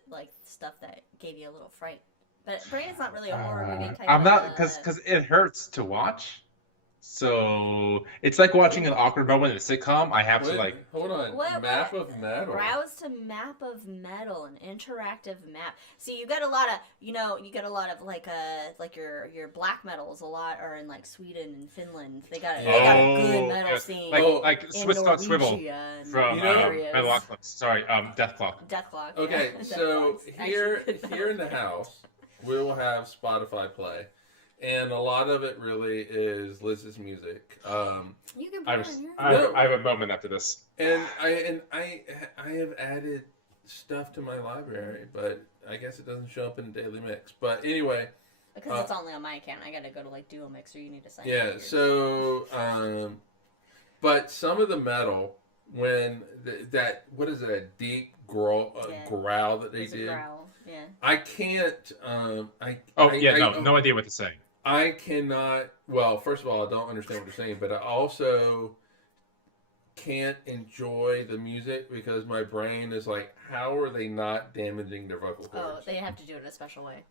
like stuff that gave you a little fright. But Brandon's not really a horror movie type. I'm not of, because it hurts to watch. So it's like watching an awkward moment in a sitcom. I have to Wait, like. hold on. What- Map of Metal. Browse to Map of Metal, an interactive map. See, you got a lot of like your black metals a lot are in like Sweden and Finland. They got a good metal yeah. scene. Like in Swiss Not Swivel Norwegia and from areas. Metalocalypse. Sorry, Death Clock. Death Clock. Okay, yeah. so Death Clock's actually good here in the metal. house, we will have Spotify play, and a lot of it really is Liz's music. You can I put have, it on your I have a moment after this. And I have added stuff to my library, but I guess it doesn't show up in Daily Mix. But anyway, because it's only on my account. I gotta go to like Duo Mix, or you need to sign up yeah. for yours. So, but some of the metal when that what is it, a deep growl that they There's a did. growl. Yeah. I can't. No idea what to say. I cannot. Well, first of all, I don't understand what you're saying, but I also can't enjoy the music because my brain is like, how are they not damaging their vocal Oh, cords? they have to do it a special way.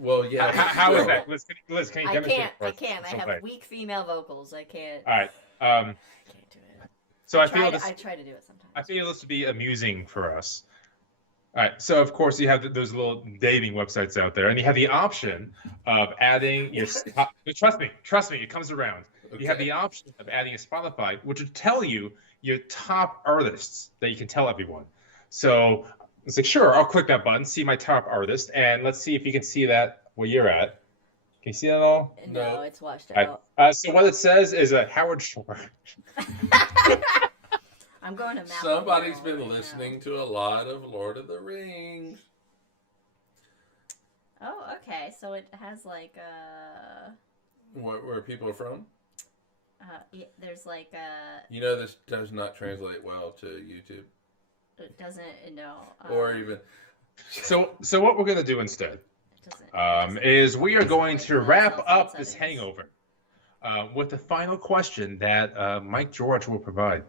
Well, yeah. How is still. that? Liz, can you I demonstrate can't. for us I some have way? weak female vocals. I can't. All right. I can't do it. So I I feel try this. to do it sometimes. I feel this to be amusing for us. All right. So of course you have those little dating websites out there, and you have the option of adding your. Trust me, it comes around. You have Okay. the option of adding a Spotify, which would tell you your top artists that you can tell everyone. So it's like, sure, I'll click that button, see my top artist, and let's see if you can see that where you're at. Can you see that at all? No, No. it's washed All out. right. So what it says is Howard Shore. I'm going to map. Somebody's been right listening to a lot of Lord of the Rings. now. Oh, okay. So it has like Where people are from? there's like You know, this does not translate well to YouTube it doesn't no. or even. So what we're gonna do instead It doesn't is we are going to wrap Self up this settings. hangover with the final question that Mike George will provide.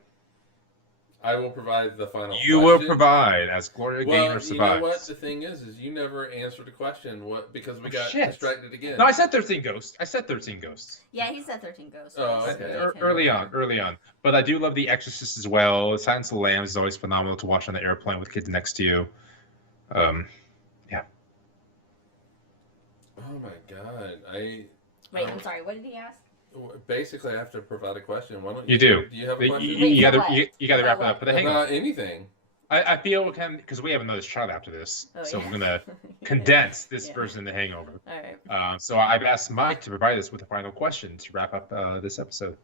I will provide the final. You will question. provide as Gloria Well, Gaynor you survives. know what? The thing is you never answered a question. What? Because we got shit. distracted again. No, I said 13 ghosts. I said 13 ghosts. Yeah, he said 13 ghosts. Oh, so okay. they can- Early on. But I do love The Exorcist as well. Silence of the Lambs is always phenomenal to watch on the airplane with kids next to you. Oh my god! Wait, I'm sorry. What did he ask? Basically I have to provide a question. Why don't You do. Do you have a You, question? Wait, you for gotta what? you gotta For wrap it what? up. But the hangover. About anything. I feel we can because we have another shot after this, Oh, so yeah. we're gonna condense this Yeah. version of the hangover. All right. So I've asked Mike to provide us with a final question to wrap up this episode.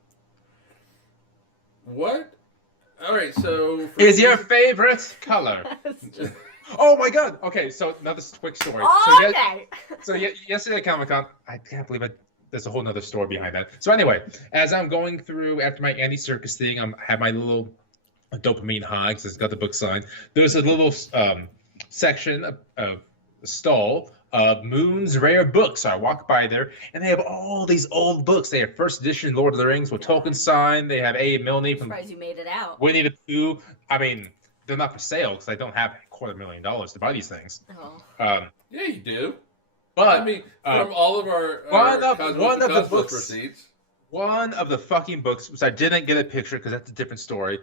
What? All right. So Is your favorite color? Oh my God! Okay, so another quick story. Oh, okay. Yesterday at Comic-Con, I can't believe it. There's a whole nother story behind that. So anyway, as I'm going through after my Andy Circus thing, I have my little dopamine high because it's got the book signed. There's a little section of stall of Moon's rare books. So I walk by there, and they have all these old books. They have first edition Lord of the Rings with Tolkien signed. They have A. Milne I'm from surprised you made it out. Winnie the Pooh. I mean, they're not for sale because I don't have $250,000 to buy these things. Oh. Yeah, you do. But I mean, from all of our one of the Cosmos books- receipts. one of the fucking books, which I didn't get a picture because that's a different story,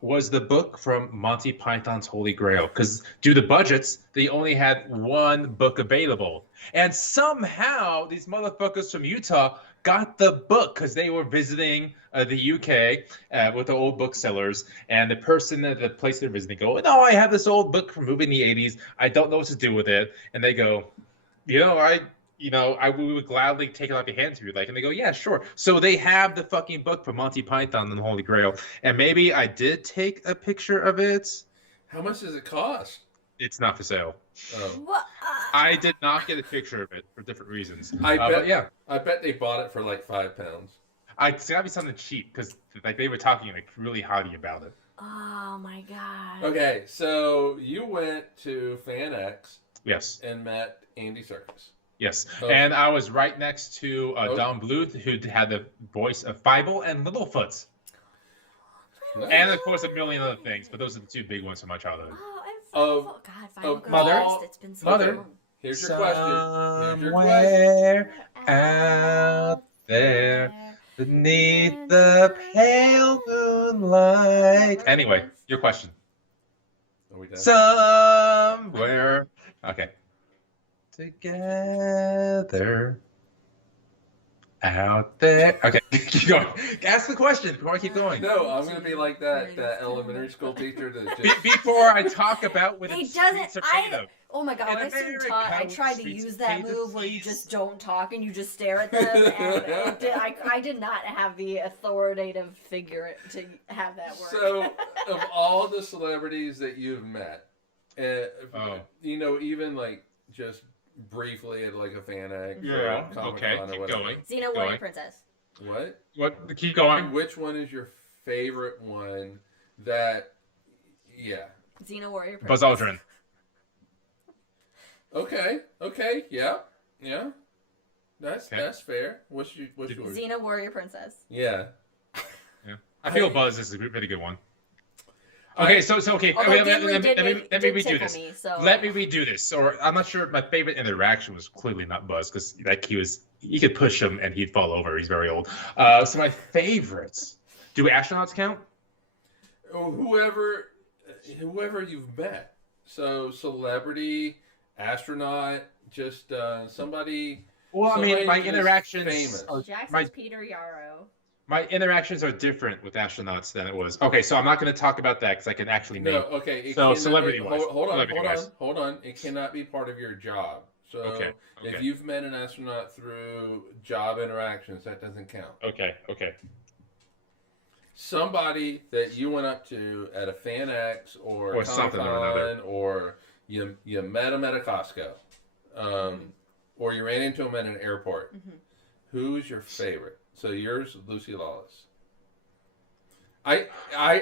was the book from Monty Python's Holy Grail. Because due to budgets, they only had one book available. And somehow these motherfuckers from Utah got the book because they were visiting the UK with the old booksellers. And the person at the place they're visiting go, "No, I have this old book from movie in the 80s. I don't know what to do with it." And they go, we would gladly take it off your hands if you'd like. And they go, "Yeah, sure." So they have the fucking book from Monty Python and the Holy Grail. And maybe I did take a picture of it. How much does it cost? It's not for sale. Oh. What? I did not get a picture of it for different reasons. I bet. But yeah, I bet they bought it for like £5. it's got to be something cheap because they were talking like really highly about it. Oh my god. Okay, so you went to FanX Yes. and met Andy Serkis. Yes, Oh. and I was right next to Oh. Don Bluth, who had the voice of Fievel and Littlefoot, Nice. and of course a million other things. But those are the two big ones from my childhood. Oh, Of- God, Final of Girl Mother- First. It's been so Mother- long. Here's your question. Here's your question. Somewhere out there beneath the pale moonlight. Anyway, your question. Are we done? Somewhere. Okay. Together. Out there. Okay, keep going. Ask the question before I keep going. No, I'm gonna be like that elementary school teacher that just. Before I talk about when He it's doesn't. sweet potato. Oh my god, In when I see America, Todd, I tried to sweet use that potato move where you sweets. just don't talk and you just stare at them. And I did not have the authoritative figure to have that work. So, of all the celebrities that you've met, Oh. even like just briefly at like a FanX Yeah. or Comic-Con Okay. or Keep whatever. going. Xena Going. Warrior Princess. What? What? Keep going. Which one is your favorite one? That, yeah. Xena Warrior Buzz Princess. Aldrin. Okay. Yeah. That's Okay. that's fair. What's yours? Xena Warrior Princess. Yeah. I feel Buzz is a really good one. Okay, so okay. Although Let Gimli me did redo tickle this. me, so Let me redo this. So I'm not sure. My favorite interaction was clearly not Buzz because like he could push him and he'd fall over. He's very old. So my favorites. Do astronauts count? Whoever you've met. So celebrity, astronaut, just somebody. Well, I mean, Somebody my who's interactions famous. are Jackson's my Peter Yarrow. my interactions are different with astronauts than it was. Okay, so I'm not going to talk about that because I can actually No, name. okay. It So cannot, celebrity-wise, hold on. celebrity-wise. It cannot be part of your job. So Okay, if okay. you've met an astronaut through job interactions, that doesn't count. Okay, okay. Somebody that you went up to at a Fan X or Or something or another. Comic-Con, or you met them at a Costco, or you ran into them at an airport. Mm-hmm. Who's your favorite? So yours, Lucy Lawless. I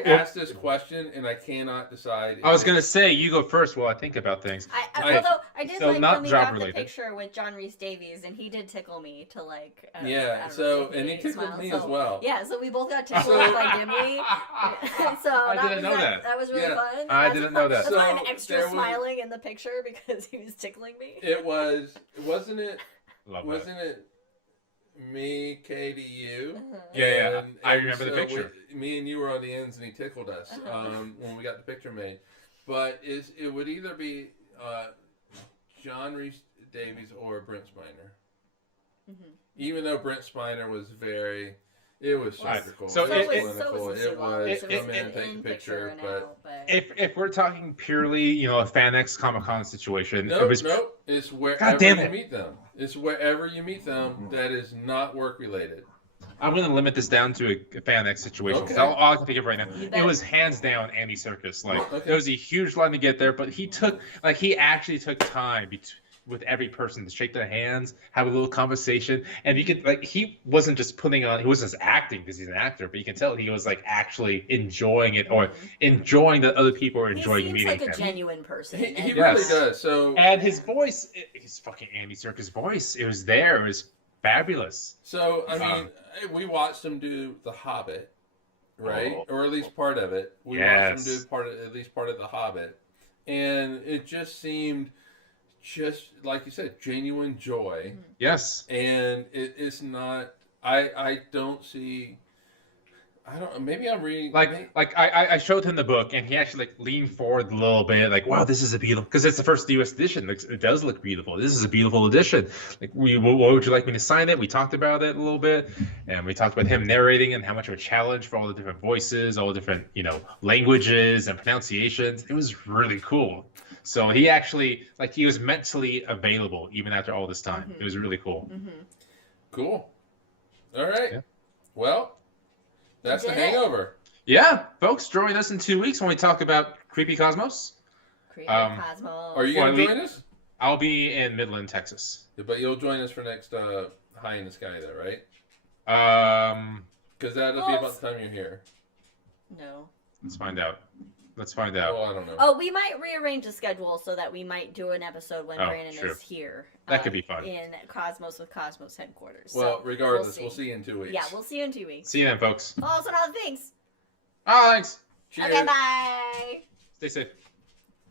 asked this question and I cannot decide. I was going to say you go first while I think about things. Although I did so like not when we job got related. the picture with John Rhys Davies, and he did tickle me to like. I Yeah. don't So know, and he make tickled smile. me So, as well. Yeah, so we both got tickled So- like dimly. So I didn't know that. That was really Yeah, fun. I That's didn't why- know that. That's why I'm So extra there was- smiling in the picture because he was tickling me. Wasn't it? Love that. Wasn't it? Me, Katie, you. Yeah, And- I and remember the so picture. me and you were on the ends, and he tickled us when we got the picture made. But it would either be John Rhys Davies or Brent Spiner. Mm-hmm. Even though Brent Spiner was it was super Right. cool. So it it- was it- clinical. Lucy It Lawless. was it- come in, take a in picture, and but. out, but If we're talking purely, a Fan X Comic Con situation, Nope, it was nope. It's God wherever damn you it. meet them. It's wherever you meet them that is not work related. I'm going to limit this down to a Fan X situation. Okay. All I can think of right now. You It bet. was hands down Andy Serkis. Like Okay. There was a huge line to get there, but he actually took time with every person to shake their hands, have a little conversation, and you could he wasn't just he wasn't just acting because he's an actor, but you can tell he was actually enjoying it or enjoying that other people are enjoying he seems meeting like a him. genuine person. He and- really Yes. does. So And his voice, his fucking Andy Serkis voice, it was there. It was fabulous. I mean, we watched him do The Hobbit, right? Oh. Or at least part of it. We Yes. watched him do at least part of The Hobbit, and it just seemed, just like you said, genuine joy. Yes. And it's not. I don't see. I don't. Maybe I'm reading. I showed him the book and he actually leaned forward a little bit, wow, this is a beautiful, because it's the first U.S. edition. It does look beautiful. This is a beautiful edition. What would you like me to sign it? We talked about it a little bit, and we talked about him narrating and how much of a challenge for all the different voices, all the different languages and pronunciations. It was really cool. So he actually he was mentally available even after all this time. Mhm. It was really cool. Mhm. Cool. All right. Yeah. Well, that's the Did it. hangover. Yeah, folks, join us in 2 weeks when we talk about Creepy Cosmos. Creator Cosmos. Are you Well, going to join us? I'll be in Midland, Texas. But you'll join us for next High in the Sky, though, right? Because that'll be Well, about the time you're here. No. Let's find out. Let's find out. Oh, I don't know. Oh, we might rearrange the schedule so that we might do an episode when Oh, Brandon sure. is here. That could be fun. In Cosmos with Cosmos headquarters. Well, So, regardless, we'll we'll see you in 2 weeks. yeah, we'll see you in 2 weeks. See you then, folks. Also, no thanks. Oh, thanks. Cheers. Okay, bye. Stay safe.